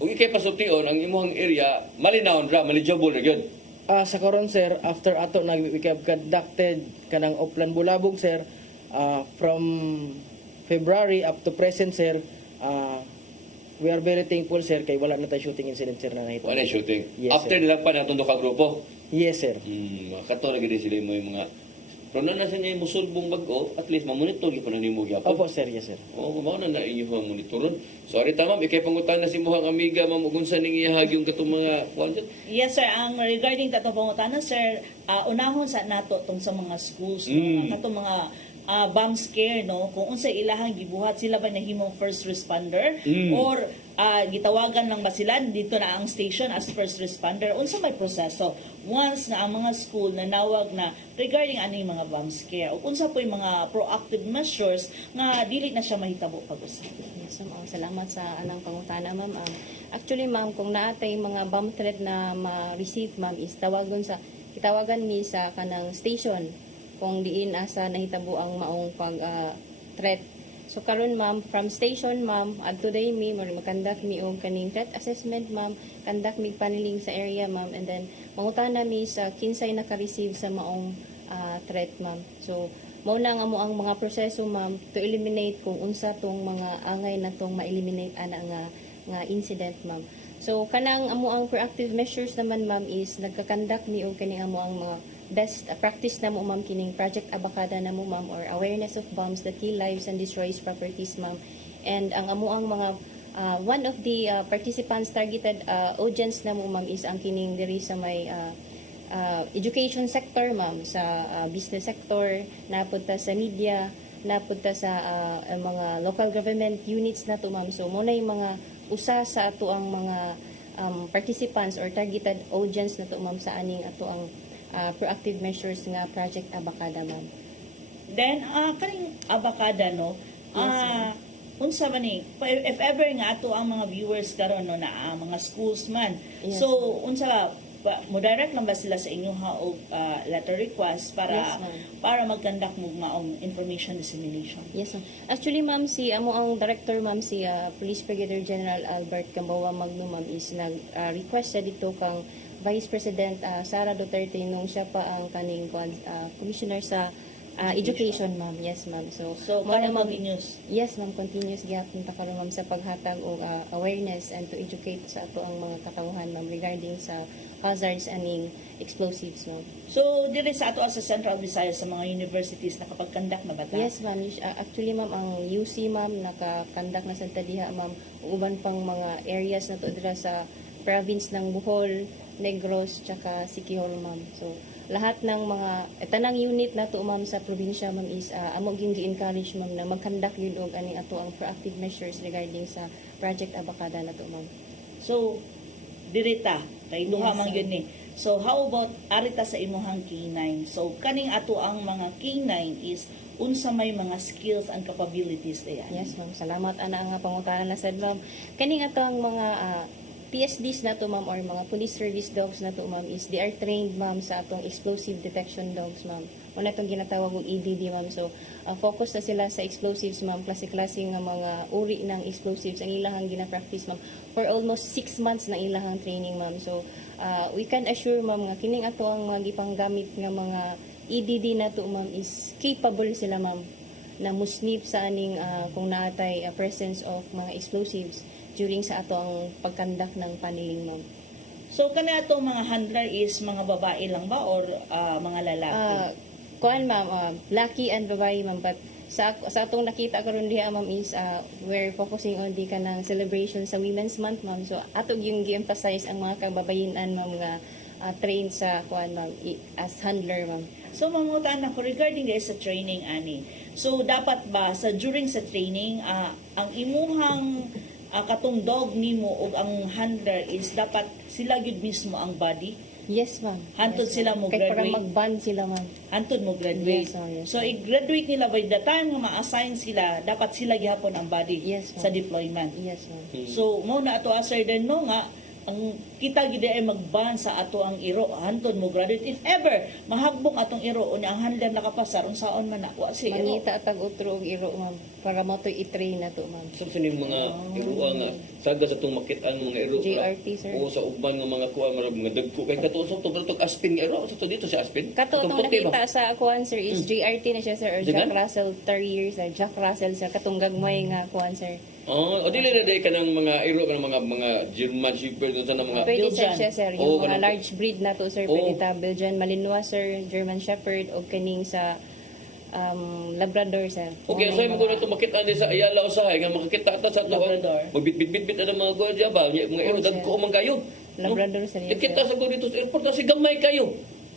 ug kay pasuption ang imong area malinaw ra manageable ra gyud. Sa karon, sir, after ato we have conducted kanang Oplan Bulabog, sir, from February up to present, sir, we are very thankful, sir, kay wala na tayo shooting incident, sir, na nahito. Wala shooting. Yes, After sir. nila pa natong duha ka grupo. Yes, sir. Kato lagi din sila mo yung mga pero na sa niya musulbong bag-o, at least mamonitor gyud pa na nimo gyapon. Opo, sir, yes, sir. Mao na inyo ang monitoron. Sorry tamam, ikay pangutan na si muhang amiga ma'am ug unsa ning iyahag yung katong mga kuan. Yes, sir. Ang regarding tatong pangutana, sir, unahon sa nato tong sa mga schools, no? Katong mga bomb scare, no? Kung unsa ilahang gibuhat, sila ba nahimong first responder or gitawagan lang ba sila dito na ang station as first responder? Unsa may proseso once na ang mga school nanawag na regarding aning mga bomb scare o unsa po yung mga proactive measures nga dili na siya mahitabo pag-usap? Yes, ma'am. Salamat sa anang pangutana, ma'am. Actually, ma'am, kung naatay mga bomb threat na ma-receive, ma'am, is kitawagan mi sa kanang station kung diin asa nahitabo ang maong pag threat. So karon, ma'am, from station, ma'am, today mi mag-conduct mi og kaning threat assessment, ma'am, conduct mi paneling sa area, ma'am, and then mangutana mi sa kinsay naka-receive sa maong threat, ma'am. So mao na nga mo ang mga proseso, ma'am, to eliminate kung unsa tong mga angay na tong ma-eliminate ana nga incident, ma'am. So kanang amo ang proactive measures naman, ma'am, is nagka-conduct mi og kaning amo ang mga best practice na mo, ma'am, kining Project Abacada na mo, ma'am, or awareness of bombs that kill lives and destroys properties, ma'am. And ang amo ang mga one of the participants targeted audience na mo, ma'am, is ang kining diri sa may education sector, ma'am, sa business sector, napunta sa media, napunta sa mga local government units na to, ma'am. So mo na yung mga usa sa ato ang mga participants or targeted audience na to, ma'am, sa aning ato ang proactive measures nga Project Abacada, ma'am. Then, kaning Abacada, no? Yes, Unsa man ni, if ever nga ato ang mga viewers karon no na mga schools man. Yes, So, unsa mo direct lang ba sila sa inyo ha og letter request para Yes, ma'am. para mag-conduct mo maong information dissemination? Yes, ma'am. Actually, ma'am, si amo ang director, ma'am, si Police Brigadier General Albert Gamboa Magno, ma'am, is nag-request dito kang Vice President Sara Duterte nung siya pa ang kaning commissioner sa education, ma'am. Yes, ma'am. So para ma'am, mag-news. yes, ma'am, continuous gyapon ta karon, ma'am, sa paghatag og awareness and to educate sa ato ang mga katawhan, ma'am, regarding sa hazards aning explosives, ma'am. So, dire sa ato sa Central Visayas sa mga universities nakapag-conduct na ba ta? Yes, ma'am. Actually, ma'am, ang UC, ma'am, naka-conduct na sa diha, ma'am, uban pang mga areas na to dira sa province ng Bohol, Negros, tsaka Siquijor, ma'am. So, lahat ng mga tanang unit na to, ma'am, sa probinsya, ma'am, is amo gyud gi-encourage, ma'am, na mag-conduct yun og aning ato ang proactive measures regarding sa Project Abacada na to, ma'am. So, dirita kay duha Yes, man sir. gyud ni. So, how about arita sa imuhang K9? So, kaning ato ang mga K9 is unsa may mga skills and capabilities diyan. Yes, ma'am. Salamat ana nga pangutana na sad, ma'am. Kani nga ang mga PSDs na to ma'am or mga police service dogs na to ma'am is they are trained ma'am sa atong explosive detection dogs ma'am. Una itong ginatawag ng EDD ma'am. So focus na sila sa explosives ma'am, klase-klase nga mga uri ng explosives ang ilahang gina-practice ma'am for almost 6 months na ilahang training ma'am. So we can assure ma'am nga kining ato ang mga gipanggamit nga mga EDD na to ma'am is capable sila ma'am na musnip sa aning kung naatay presence of mga explosives during sa ato ang pagkandak ng paniling ma'am. So kana atong mga handler is mga babae lang ba or mga lalaki? Kuan ma'am, lucky and babae ma'am, but sa atong nakita karon diha ma'am is we're focusing on di kanang celebration sa Women's Month ma'am. So ato yung gi-emphasize ang mga kababayenan ma'am nga trained sa kuan ma'am as handler ma'am. So mamutaan ako regarding sa training ani. So dapat ba sa during sa training ang imuhang katong dog nimo o ang handler is dapat sila gyud mismo ang body? Yes ma'am. Hantod yes, sila mo kay graduate. parang mag-bond sila ma'am. Hantod mo graduate. Yes, yes, so i-graduate nila by the time nga ma-assign sila, dapat sila gihapon ang body Yes, ma'am. sa deployment. Yes ma'am. So mo na ato sir den no nga ang kita gid ay magban sa ato ang iro hantod mo graduate if ever mahagbong atong iro unya ang handler nakapasar unsaon man na wa si iro. Mangita tag utro og iro ma'am para mo to i-train na to ma'am. Sa yung mga iruwa nga, sada sa itong makitaan mga iro. JRT, sir. O sa ugban ng mga kuha, mga dagko. Kaya katuosok ito, aspin nga iro. So dito si aspin. Kato Itong itong puti ba? nakita sa kuan sir is JRT na siya sir or Digan? Jack Russell Terriers Jack Russell sir katong gagmay nga kuan sir. O dili na day ka ng mga iro, ka ng mga German Shepherd, dun sa na mga... Pwede sir Belgian. siya sir Oo, yung mga ganun. large breed na to sir Oo. pwede ta Belgian Malinois sir, German Shepherd o kaning sa Labrador sir. Okay, so mo na ito makita din sa Ayala usahay nga makakita ata sa tuwang Labrador. magbitbit-bit na mga gwardiya ba, mga iro Oo, sir. dagko man kayo. Labrador sir. Yes, Kita sir. sa dito sa airport kasi gamay kayo.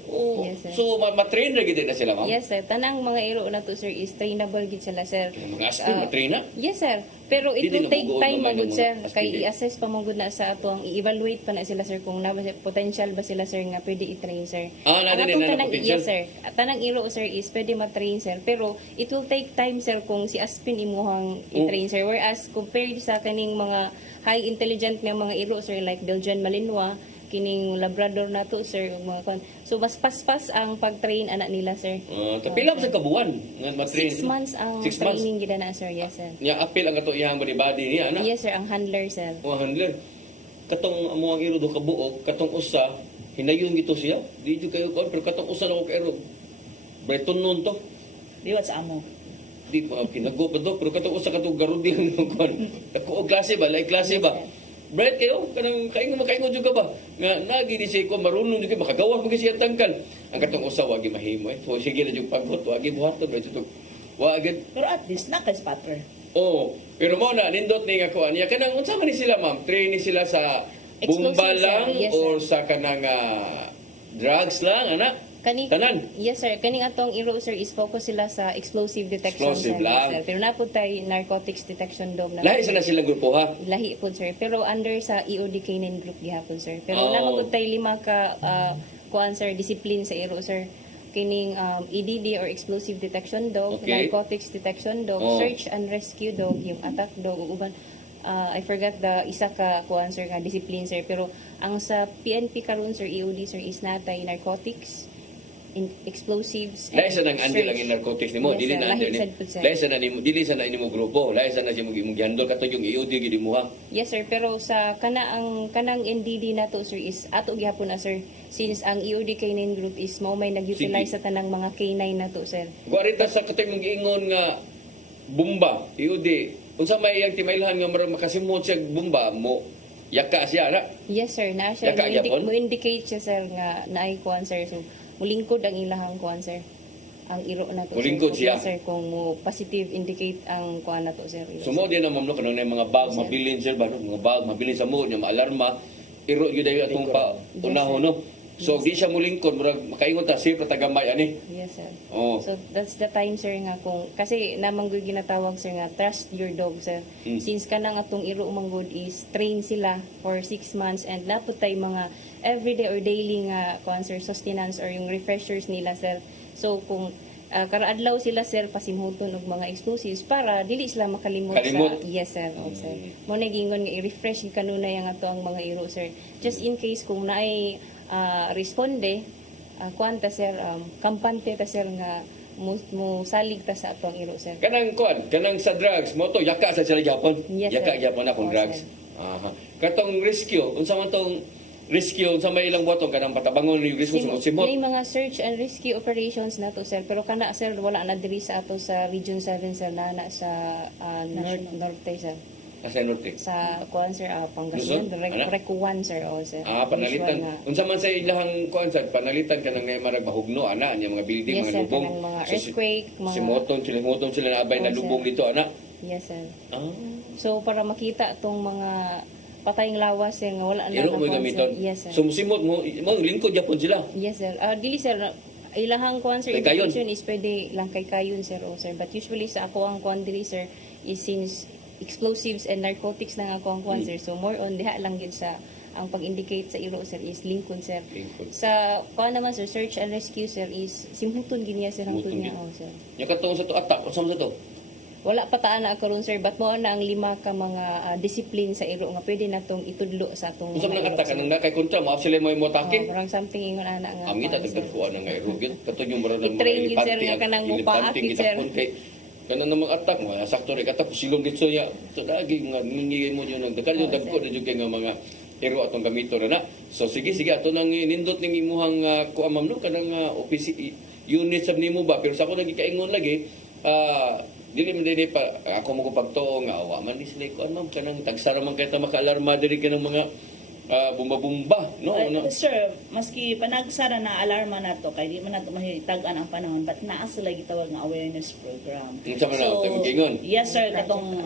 Oh, Yes, sir. so matrain na gid na sila, ma'am. Yes sir, tanang mga iro na to sir is trainable gid sila sir. Mga aspin matrain na. Yes sir, pero it Dili will na take maguon time naman magud yung sir mga kay aspirate. i-assess pa magud na sa ato ang i-evaluate pa na sila sir kung na potential ba sila sir nga pwede i-train sir. Na Ang din atong na tanang potential. yes sir, tanang iro sir is pwede ma-train sir pero it will take time sir kung si aspin imuhang i-train sir whereas compared sa kaning mga high intelligent nga mga iro sir like Belgian Malinois kining Labrador na to sir ug mga kon. So mas paspas ang pag-train anak nila sir. Kapila sa kabuan nga matrain. 6 months ang 6 months. training gid na sir. Yes sir. Nya apil ang kato iyang body niya na. Yes sir, ang handler sir. Mga handler. Katong amo ang iro do kabuok, katong usa hinayon gito siya. Di jud kayo kon pero katong usa na ko kairo. Breton nun to. Liwat sa amo. Di pa kinago pa do pero katong usa katong garudi ang kon. Ako klase ba, like klase ba? Bright kayo, kanang makaingon juga ba? Nga nagi di siya ko marunong di kayo makagawas mo siya tangkal. Ang katong usa wagi mahimo eh. So sige na jud paghot, wagi buhaton ba jud. Wagi. Pero at least naka-spotter. Oh, pero mo na nindot ni nga kuan. Ya kanang unsa man ni sila ma'am? Train ni sila sa bomba Explosive, lang sir. Yes, or sa kanang drugs lang ana? Kani Tanan. Yes sir, kaning atong iro sir is focus sila sa explosive detection Explosive sir. lang. Yes, sir. Pero napud tay narcotics detection dog na. Lahi sa silang grupo ha. Lahi po sir. Pero under sa EOD Canine group gihapon sir. Pero Oh. napud tay 5 ka kuan sir discipline sa iro sir. Kining EDD or explosive detection dog, Okay. narcotics detection dog, Oh. search and rescue dog, yung attack dog ug uban I forgot the isa ka kuan sir nga discipline sir pero ang sa PNP karon sir EOD sir is natay narcotics explosives Lahi sa nang andil search. ang narcotics nimo, Yes, dili sir. na Lahi andil ni. sad pud, sir. Lahi sa na nimo, dili sa na nimo grupo, lahi sa na siya mo gihandle kato yung IOD gid mo ha. Yes sir, pero sa kanang NDD nato sir is ato gihapon na sir since ang EOD Canine Group is mo may nag-utilize Sige. sa tanang mga canine nato sir. Guarita sa katay mong giingon nga bomba, IOD. Unsa may iyang timailhan nga marang makasimot siya bomba mo yaka siya na. Yes sir, na siya Yaka gyapon? mo indicate siya sir nga naay kuan sir so mulingkod ang ilahang kuan sir. Ang iro na to Mulingkod sir. siya? Yes, sir kung mo positive indicate ang kuan na to sir. Yes, Sumo din na ma'am no kanang mga bag mabilin sir ba no? Mga bag mabilin sa mo nya maalarma iro gyud ayo atong pa unahon no. So di siya mulingkod murag makaingon ta safe ra tagamay ani. Yes sir. Oh. So that's the time sir nga kung kasi namang gyud ginatawag sir nga trust your dog sir. Since kanang atong iro manggod is train sila for 6 months and napud tay mga everyday or daily nga kuan sir sustenance or yung refreshers nila sir. So kung karaadlaw sila sir pasimhuton og mga explosives para dili sila makalimot Kalimot. sa yes sir o sir mo na gingon nga i-refresh kanunay ang ato ang mga iro sir just in case kung naay responde kuanta sir kampante ta sir nga mo salig ta sa ato ang iro sir. Kanang sa drugs mo to yaka sa sila Japon. Yes, Yaka sir. Japon akong Oo, drugs. sir. Aha. Katong rescue, unsa man tong rescue unsa may ilang buhaton kanang patabangon ni rescue simot. May mga search and rescue operations nato sir pero kana sir wala na diri sa ato sa Region 7 sir na sa norte sir. Asa norte. Sa kuan sir Pangasinan Luzon? Ana? Rec 1 sir o sir. Panalitan. Usual nga. Unsa man sa ilahang kuan sa panalitan kanang may marag mahugno ana nya mga building Yes, mga sir, lubong. kanang mga So, earthquake, mga- simotong sila na abay na Oo, sir. lubong dito ana. Yes sir. Ah. So para makita tong mga patayng lawas sir nga wala na Iro mo kuan, sir. gamiton. Yes sir. So musimot mo lingkod Japon sila. Yes sir. Dili sir ilahang kuan sir Kay kayon. information is pwede lang kay kayon sir o sir but usually sa ako ang kuan dili sir is since explosives and narcotics na nga ako ang kuan sir so more on diha lang gid sa ang pag-indicate sa iro sir is Lincoln sir. Lincoln. Sa kuan naman sir search and rescue sir is simhuton gid niya sir ang Simhuton niya gid. o sir. Nya katong sa to attack unsa man sa to? Wala pa taan na karon sir but mo na ang 5 ka mga discipline sa iro nga pwede natong itudlo sa atong Unsa man iro, attack sir. kanang nakay kontra mo sila mo imotake. Parang something ingon ana nga. Ang kita kuan, sir. dagdag na nga irugit kato yung marang I-train yun, sir, nga kanang mupaakit, sir. Kanang namang attack mo sakto rin attack silong dito ya to lagi nga ningigay mo yun nagdakal yung dagko na jud kay nga mga hero atong gamito na. So sige ato nang nindot ning imuhang kuamam no kanang office unit sab nimo ba pero sa ako lagi kaingon lagi dili man dili pa ako mo ko pagtuo nga wa man sila ko ma'am kanang tagsara man kay ta makaalarma diri kanang mga bumba-bumba no Sir, maski panagsara na alarma na to, kay di man nato mahitagan ang panahon, but naa sila gitawag nga awareness program. Unsa man na ito gingon? Yes sir, katong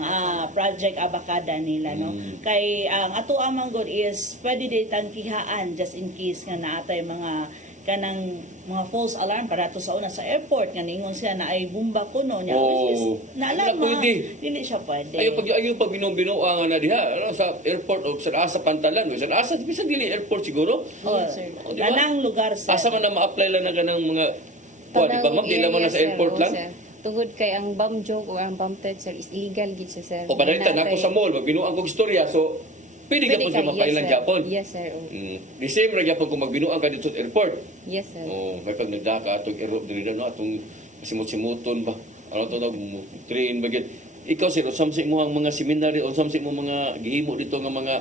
Project Abacada nila, no? Kay ang ato amang good is, pwede di tangkihaan just in case nga naatay mga kanang mga false alarm para to sa una sa airport nga ningon siya na ay bomba kuno niya Oh. which is na Wala alarma pwede. dili siya pwede. Ayaw pag binuang na diha ano, sa airport o sa asa pantalan o sa asa bisa dili airport siguro. Yes, sir. O, di ba? Kanang lugar sir. Asa man na ma-apply lang na kanang mga kuha, di ba ma'am? Di naman na sa airport lang. Tungod kay ang bomb joke or ang bomb threat sir is illegal gid siya sir. O panalitan ako sa mall, magbinuang kong istorya. So, pwede ka po sa mapailan Japon. Yes sir. The same ra Japon kung magbinuang ka dito sa airport. Yes sir. Oh, may pag nagdaka atong airport diri no atong simut-simuton ba. Ano to na train bagit. Ikaw sir, usam sa imong mga seminary, usam sa imong mga gihimo dito nga mga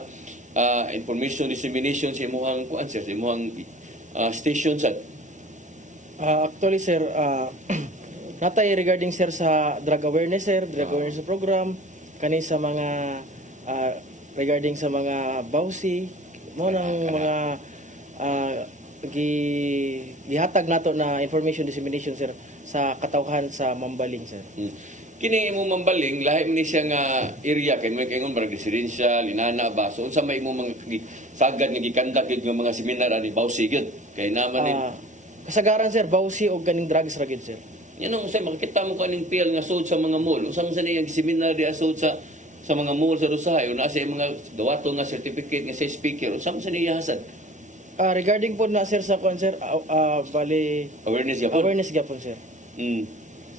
information dissemination sa imong kuan sir, sa imong station sa Actually sir, natay regarding sir sa drug awareness sir, drug awareness program, kani sa mga regarding sa mga bawsi, mo nang mga gihatag nato na information dissemination sir sa katawhan sa Mambaling sir. Kini imo mambaling lahi man ni siya nga area kay may kaingon barang residential inana ba so unsa may imo mga sagad nga gikandak gid nga mga seminar ani bawsi gyud kay naman din Kasagaran sir, bawsi o ganing drugs ra gid sir. yan ang usay makita mo kaning PL nga sud sa mga mall unsa man sa niyang seminar di sud sa mga mall sa Rosario na sa mga dawato nga certificate nga sa speaker unsa man sa niya hasad Regarding po na sir sa concert, bali awareness gyapon awareness gyapon sir.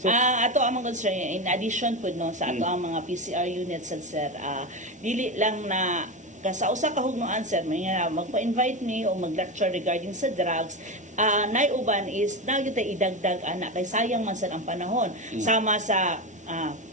Ato ang mga concern, in addition po no, sa ato ang mga PCR units sir, dili lang na sa usa ka hugnoan sir, may nga magpa-invite ni o mag-lecture regarding sa drugs, naiuban is nagitay idagdag ana kay sayang man sir ang panahon. Sama sa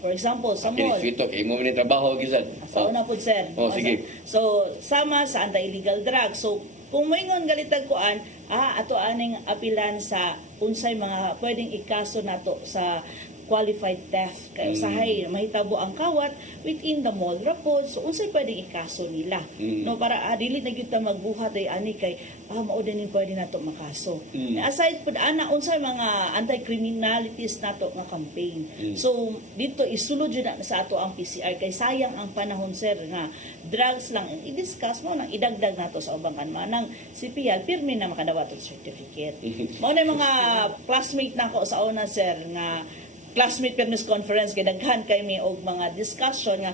for example, sa mall. Ito kay mo ni trabaho gisad Sa una po sir. Oh, sige. So, sama sa anti-illegal drugs. So, kung moingon galitag kuan, ato aning apilan sa unsay mga pwedeng ikaso nato sa qualified theft kay usahay mahitabo ang kawat within the mall rapod so unsay pwedeng ikaso nila no para dili na gyud ta magbuhat ay ani kay mao din pwede nato makaso aside pud ana unsay mga anti-criminalities nato nga campaign so dito isulod jud na sa ato ang PCR kay sayang ang panahon sir nga drugs lang i-discuss mo nang idagdag nato sa ubang kanma nang CPL pirmi na makadawat og certificate mao na mga classmate nako sa una sir nga classmate fairness conference kay daghan kay mi og mga discussion nga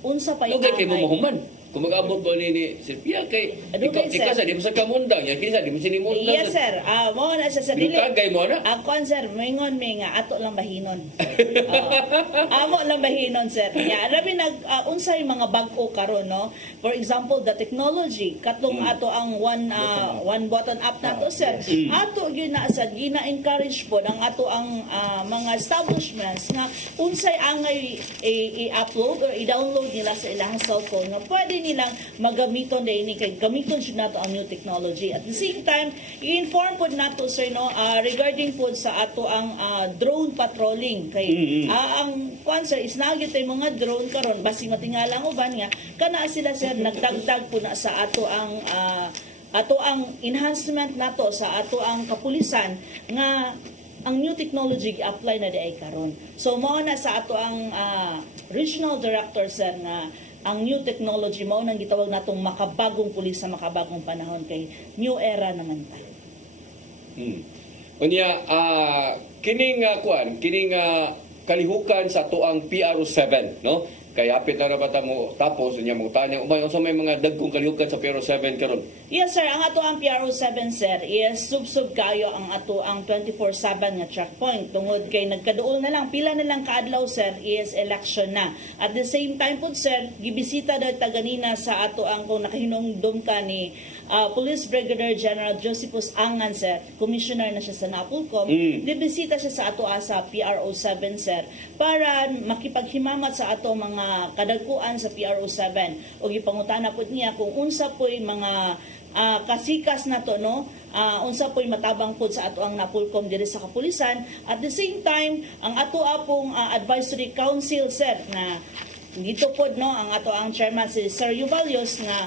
unsa pa Lugay kay mo mahuman. kung mag-abot po ni Sir Pia kay Okay, ikaw sir. sa di mo sa kamundang yan kinsa di mo sinimundang. Yes, sir. Mo na sa dili. Tagay mo na. Ako, sir, mingon may nga ato lang bahinon. Amo lang bahinon, sir. Yeah, labi unsay mga bag-o karon, no? For example, the technology katlong ato ang one button up nato, sir. Ato gyud na sad gina-encourage po ang ato ang mga establishments nga unsay angay i-upload or i-download nila sa ilang cellphone nga pwede nilang magamiton din kay gamiton jud nato ang new technology. At the same time, i-inform po nato, sir, no, regarding po sa ato ang drone patrolling kay ang sir is nagyud tay mga drone karon basi matingala ang uban nga kana sila, sir, nagdagdag po na sa ato ang enhancement nato sa ato ang kapulisan nga ang new technology gi-apply na di ay karon. So mao na sa ato ang regional director, sir, nga ang new technology mao nang gitawag natong makabagong pulis sa makabagong panahon kay new era naman ta. Unya kining kalihukan sa tuang PRO7, no? Kay hapit na rabata mo tapos unya mo tanya umay unsa may mga dagkong kalihukan sa PRO7 karon? Yes, sir, ang ato ang PRO7, sir, is sub kayo ang ato ang 24/7 nga checkpoint tungod kay nagkaduol na lang pila na lang kaadlaw, sir, is election na. At the same time po, sir, gibisita daw taganina sa ato ang kung nakahinungdom ka ni Police Brigadier General Josephus Angan, sir, commissioner na siya sa Napolcom, dibisita siya sa ato sa PRO7, sir, para makipaghimamat sa ato mga kadagkuan sa PRO7 o gipangutana po niya kung unsa po'y mga kasikas na to, no, unsa po'y matabang po sa ato ang Napolcom diri sa kapulisan. At the same time, ang ato apong advisory council, sir, na dito po, no, ang ato ang chairman si Sir Yuvalios nga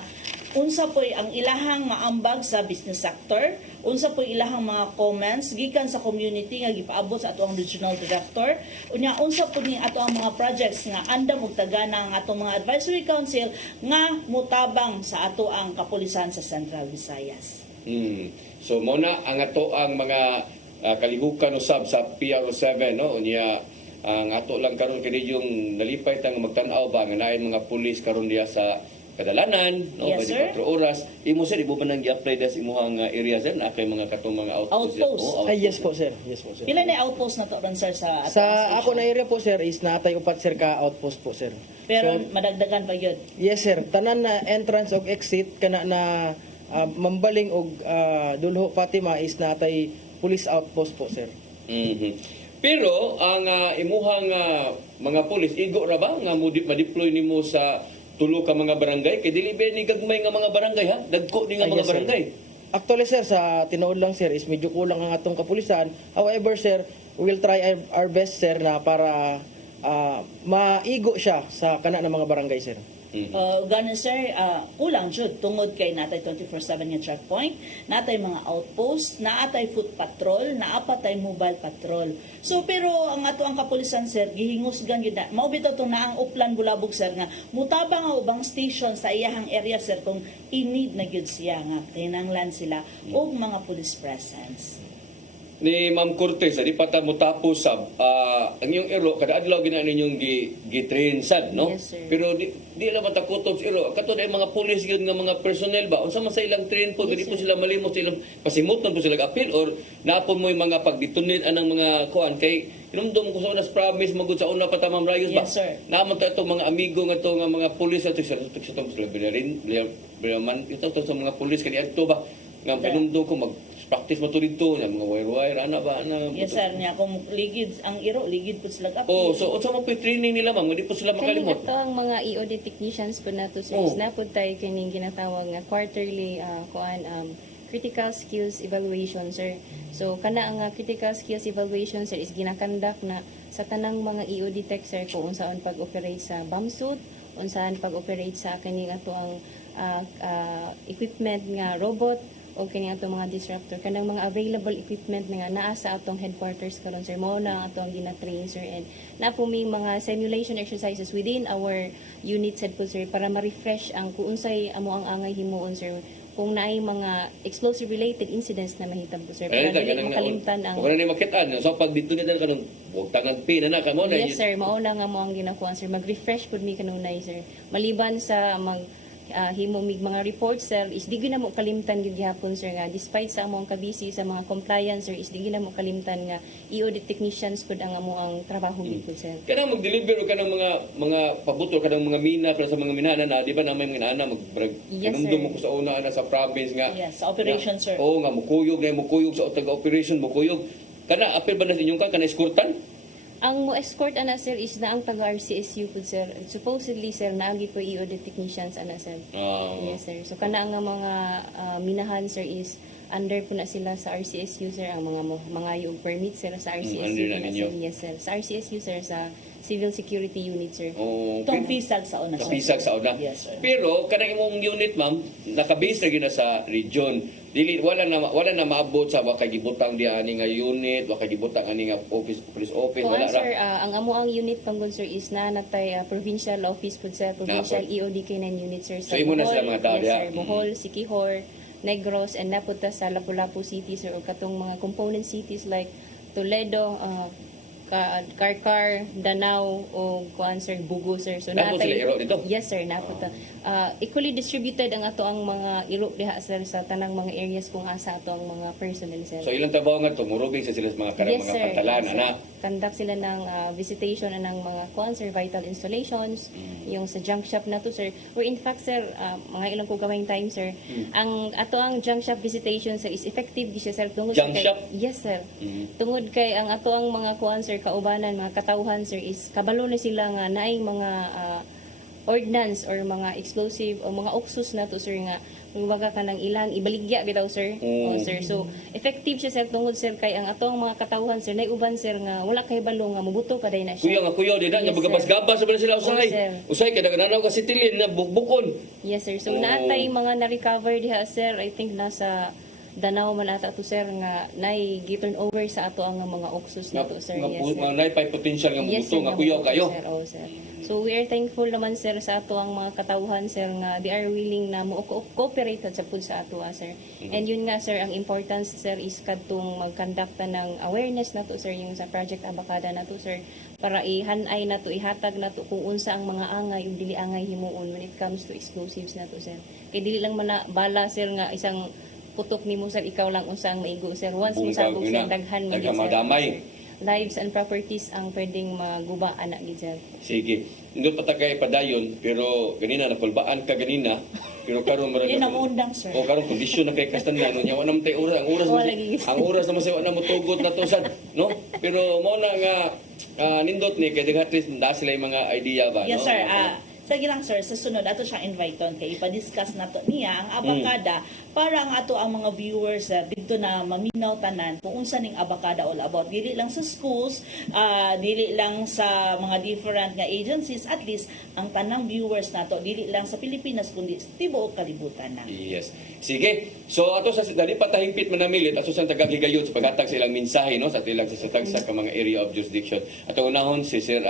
unsa po'y ang ilahang maambag sa business sector, unsa po'y ilahang mga comments gikan sa community nga gipaabot sa ato ang regional director, unya unsa po ni ato ang mga projects nga andam ug tagana ang ato mga advisory council nga mutabang sa ato ang kapulisan sa Central Visayas. So mo na ang ato ang mga kalihukan usab sa PRO7, no? Unya ang ato lang karon kini yung nalipay tang magtan-aw ba nga naay mga pulis karon diya sa kadalanan, no, Yes, sir. 24 oras. Imo sir ibo pa nang gi-apply des imuhang area sir na kay mga katong mga outpost. Outpost. Yes po, sir. Yes po, sir. Pila na outpost na to ron, sir, sa ato ang Sa station? ako na area po, sir, is natay upat, sir, ka outpost po, sir. Pero So, madagdagan pa yun. yes, sir. Tanan na entrance og exit kana na mambaling og Dulho Fatima is natay police outpost po, sir. Pero ang imuhang mga pulis igo ra ba nga ma-deploy nimo sa tulo ka mga barangay kay dili ba ni gagmay nga mga barangay ha dagko ni nga mga Yes, sir. barangay. Actually, sir, sa tinuod lang, sir, is medyo kulang ang atong kapulisan. However, sir, we will try our best, sir, na para maigo siya sa kana ng mga barangay, sir. Ganun, sir, kulang jud tungod kay natay 24/7 nga checkpoint, natay mga outpost, naatay foot patrol, naapatay mobile patrol. So pero ang ato ang kapulisan, sir, gihingusgan gyud na. Mao bitaw tong naang Uplan Bulabog, sir, nga mutabang ang ubang station sa iyahang area, sir, kung in-need na gyud siya nga kinahanglan sila og mga police presence. Ni Ma'am Cortez, di pa ta mo tapos sa ang iyong ero kada adlaw gina ninyong gi-train sad, no? Yes, sir. Pero di naman ta kutob sa ero. Kato ay mga pulis gyud nga mga personnel ba unsa man sa ilang train po Yes, dili po sir. sila malimot sa ilang pasimuton po sila appeal or naapon mo yung mga pagditunid anang mga kuan kay inumdum ko sa unas promise magud sa una pa ta Ma'am Rayos ba? Yes, sir. Naman ta itong mga amigo nga to nga mga pulis at sa sila binarin ito sa mga pulis kani adto ba nga pinumdum ko mag-practice mo to dito nga mga wire-wire ana ba ana. Yes, sir, niya kung ligid ang iro, ligid po sila Oh, so unsa man po training nila ma'am, hindi po sila Kaning makalimot. ato ang mga EOD technicians po nato, sir, Oh. is napod tayo kining ginatawag nga quarterly critical skills evaluation, sir. So kana ang critical skills evaluation, sir, is ginakandak na sa tanang mga EOD tech, sir, kung unsaon pag-operate sa bomb suit, unsaan pag-operate sa kaning ato ang equipment nga robot o kini ato mga disruptor kanang mga available equipment nga naa sa atong headquarters karon, sir, mao na ato ang gina-train, sir, and na po may mga simulation exercises within our unit, said po, sir, para ma-refresh ang kung unsay amo ang angay himuon, sir, kung naay mga explosive related incidents na mahitabo, sir, para dili makalimtan ang Wala ni makitaan so pag dito nila kanang wag tangang pin na kamo na. Yes, sir, mao na nga mo ang ginakuha, sir, mag-refresh pud mi kanunay, sir, maliban sa himo mig mga reports sir is di gyud na mo kalimtan gyud gihapon sir nga despite sa among kabisi sa mga compliance sir is di gyud na mo kalimtan nga i-audit technicians pud ang amo ang trabaho gyud sir. Kanang mag-deliver o kanang mga pabuto kanang mga mina para sa mga minana na di ba na may mga nana Yes, kanumdum sir. mo ko sa una na sa province nga. Yes, sa operation, sir. Oo nga mukuyog sa taga-operation mukuyog. Kana apil ba na inyong kana eskortan? Ang mo escort ana sir is na ang taga RCSU pud sir. Supposedly sir naagi po i-audit technicians ana sir. Yes sir. So kana nga mga minahan sir is under po na sila sa RCSU sir ang mga yung permit sir sa RCSU. under na po ninyo. sir. Yes sir. Sa RCSU sir sa Civil Security Unit sir. Itong pisag sa una, sir. Kapisag sa una. Yes, sir. Pero kanang imong unit ma'am nakabase na gyud na sa region. Dili wala na maabot sa wa kay gibutang di ani nga unit, wa kay gibutang ani nga police office wala ra. Sir, ang amo ang unit panggon sir is na natay provincial office pud sir, provincial EODK9 unit sir So, imo na sila mga tao yes, diha? sir, Bohol, Siquijor, Negros, and napunta sa Lapu-Lapu City sir, o katong mga component cities like Toledo, Karkar, Danau, o kuan sir, Bugo sir. So Napun sila iro dito? Yes sir, napunta. Equally distributed ang ato ang mga iro diha sir sa tanang mga areas kung asa ato ang mga personnel sir. So ilang trabaho nga tumurubing sa sila sa mga karang mga pantalan Yes, sir. ana. Conduct sila ng visitation ng mga sir, vital installations, yung sa junk shop na to sir. Or in fact sir, mga ilang ko gawing time sir, ang ato ang junk shop visitation sir is effective di siya sir tungod Junk shop? Yes sir. Tungod kay ang ato ang mga sir kaubanan, mga katawhan sir is kabalo na sila nga naay mga ordnance or mga explosive o mga oksus na to sir nga kumbaga kanang ilang ibaligya bitaw sir. Sir. So effective siya sir tungod sir kay ang atong mga katawhan sir nay uban sir nga wala kay balo nga mubuto kaday na siya. Kuya di na Yes, nga bagabas-gabas sa sila usay. sir. Usay kay naganaw ka sitilin na bukbukon. Yes sir. So naatay mga na-recover diha sir, I think nasa Danau man ata to sir nga nay gi-turn over sa ato ang mga oksus na to sir. Yes sir. Mga naipay potential nga Yes, mubuto sir, nga kuyaw mabuto, kayo. Sir. Oh, sir. So we are thankful naman sir sa ato ang mga katawhan sir nga they are willing na mo-cooperate sa pud sa ato sir. And yun nga sir ang importance sir is kadtong magkondakta ng awareness na to sir yung sa Project Abacada na to sir para ihanay na to ihatag na to kung unsa ang mga angay ug dili angay himuon when it comes to explosives na to sir. Kay dili lang man na bala sir nga isang putok nimo sir ikaw lang unsa ang maigo sir once mo sabog sir daghan mo Daghang sir. madamay. Lives and properties ang pwedeng maguba anak gid sir. Sige. Indot pa ta kay padayon pero ganina napulbaan ka ganina pero karon mara Yun ang undang, sir. O karon kondisyon na kay kastandan nya wa na tay oras ang oras naman sa wa na motugot na to sad no pero mo na nga nindot ni kay daghatis da sila yung mga idea ba Yes, no? sir. Sige lang, sir. Sa sunod, ato siyang invite on kay ipa-discuss na to niya ang abakada para ang ato ang mga viewers dito na maminaw tanan kung unsa ning abakada all about. Dili lang sa schools, dili lang sa mga different nga agencies, at least ang tanang viewers nato dili lang sa Pilipinas kundi sa tibuok kalibutan na. Yes. Sige. So ato sa dali patahingpit manamilit ato sa tagagigayot sa paghatag sa ilang mensahe no sa tilang sa sa mga area of jurisdiction. Ato unahon si Sir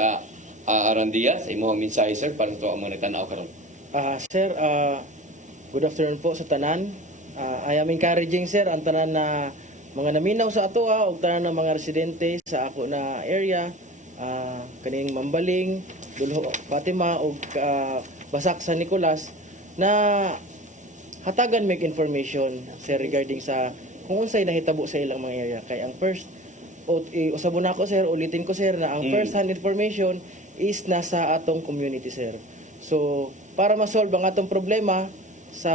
Arandia sa imong mensahe sir para to ang mga tanaw karon. Sir, good afternoon po sa tanan. I am encouraging sir ang tanan na mga naminaw sa ato ug tanan na mga residente sa ako na area, kaning Mambaling, Dulho, Fatima ug Basak San Nicolas na hatagan make information sir regarding sa kung unsay nahitabo sa ilang mga area. Kay ang first usabon ako sir, ulitin ko sir na ang first hand information is nasa atong community sir. So para ma-solve ang atong problema sa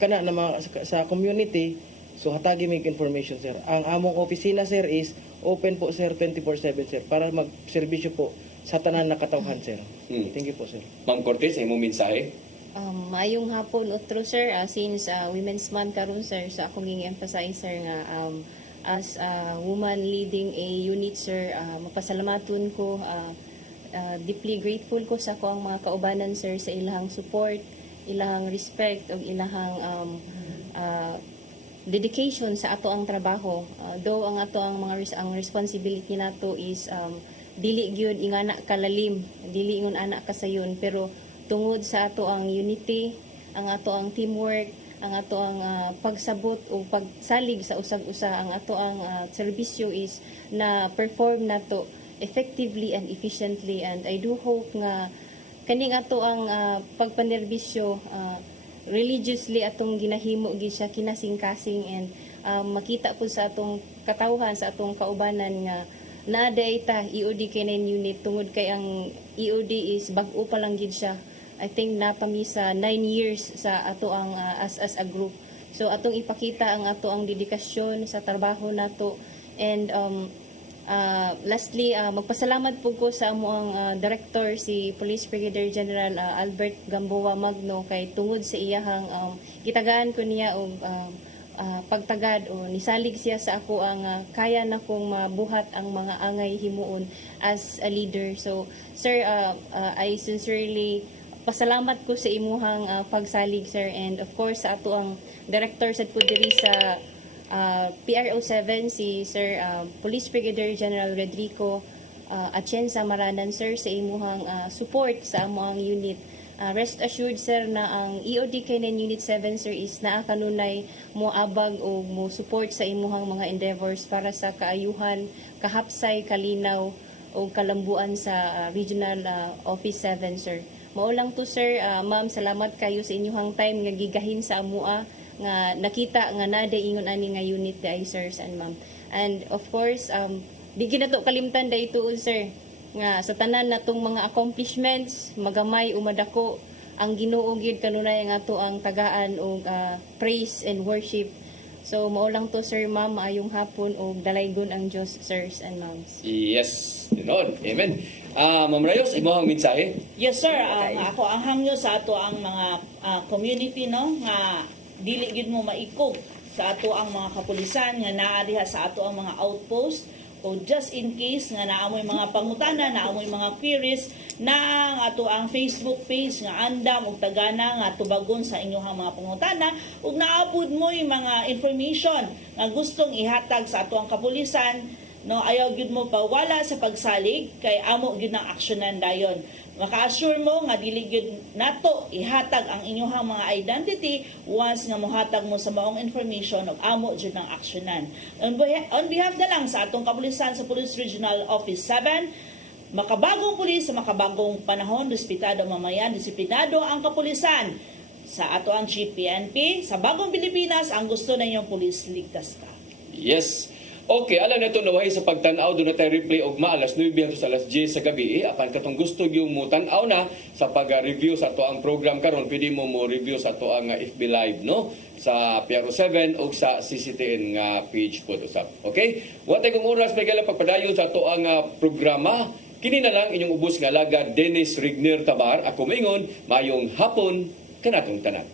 kana na sa community, so hatagi mig information sir. Ang among opisina sir is open po sir 24/7 sir para magserbisyo po sa tanan na katawhan sir. Thank you po sir. Ma'am Cortez, imong mensahe. Maayong hapon utro sir, since Women's Month karon sir, sa akong gi-emphasize sir nga as a woman leading a unit sir, mapasalamaton ko, deeply grateful ko sa ko ang mga kaubanan sir sa ilahang support, ilahang respect ug ilahang dedication sa ato ang trabaho. Though ang ato ang ang responsibility nato is dili gyud ingana kalalim, dili ingon anak kasayon, pero tungod sa ato ang unity, ang ato ang teamwork, ang ato ang pagsabot o pagsalig sa usag-usa, ang ato ang serbisyo is na perform nato effectively and efficiently, and I do hope nga kaning ato ang pagpanerbisyo religiously atong ginahimo gid siya kinasing-kasing, and makita po sa atong katawhan, sa atong kaubanan nga naaday ta EOD K9 unit tungod kay ang EOD is bag-o pa lang gid siya. I think napamisa 9 years sa ato ang as a group. So atong ipakita ang ato ang dedikasyon sa trabaho nato, and lastly magpasalamat po ko sa amo ang director si Police Brigadier General Albert Gamboa Magno kay tungod sa iyahang gitagaan ko niya og pagtagad o nisalig siya sa ako ang kaya na kong mabuhat ang mga angay himuon as a leader. So sir, I sincerely pasalamat ko sa imuhang pagsalig sir, and of course sa ato ang director sad po diri sa PRO7 si Sir Police Brigadier General Rodrigo Atienza Maranan sir sa imuhang support sa amoang unit. Rest assured sir na ang EOD K9 Unit 7 sir is naa kanunay mo abag o mo support sa imuhang mga endeavors para sa kaayuhan, kahapsay, kalinaw o kalambuan sa Regional Office 7 sir. Maulang to sir, ma'am, salamat kayo sa inyong time nga gigahin sa amua nga nakita nga nada ingon ani nga unit ay sirs and ma'am. And of course, di ginato kalimtan day tuod sir nga sa tanan natong mga accomplishments magamay umadako ang Ginoo gid kanunay ang ato ang tagaan og praise and worship. So mao lang to sir ma'am, maayong hapon og dalaygon ang Dios sirs and moms. Yes, Lord. Amen. Ma'am Rayos, imo ang mensahe? Yes sir, ako ang hangyo sa ato ang mga community no nga dili gid mo maikog sa ato ang mga kapulisan nga naa diha sa ato ang mga outpost, o just in case nga naamoy mga pangutana, naamoy mga queries, na ang ato ang Facebook page nga andam ug tagana nga tubagon sa inyong mga pangutana, ug naabot mo yung mga information nga gustong ihatag sa ato ang kapulisan, no, ayaw gyud mo pawala sa pagsalig kay amo gyud ang aksyonan dayon. Maka-assure mo nga dili gyud nato ihatag ang inyong mga identity once nga mohatag mo sa maong information ug amo gyud ang aksyonan. On behalf na lang sa atong kapulisan sa Police Regional Office 7, makabagong pulis sa makabagong panahon, respetado mamayan, disiplinado ang kapulisan. Sa ato ang GPNP, sa bagong Pilipinas, ang gusto na inyong pulis, ligtas ka. Yes. Okay, alam na ito nawahi sa pagtanaw doon na tayo replay og maalas 9 hangtod sa alas 10 sa gabi. Apan katong gusto yung mo tanaw na sa pag-review sa to ang program karon, pwede mo review sa to ang FB Live no sa PRO7 o sa CCTN nga page po usap. Okay? Wa tay kong oras may kala pagpadayon sa to ang programa. Kini na lang inyong ubos nga laga Dennis Rigner Tabar. Ako maingon, mayong hapon kanatong tanan.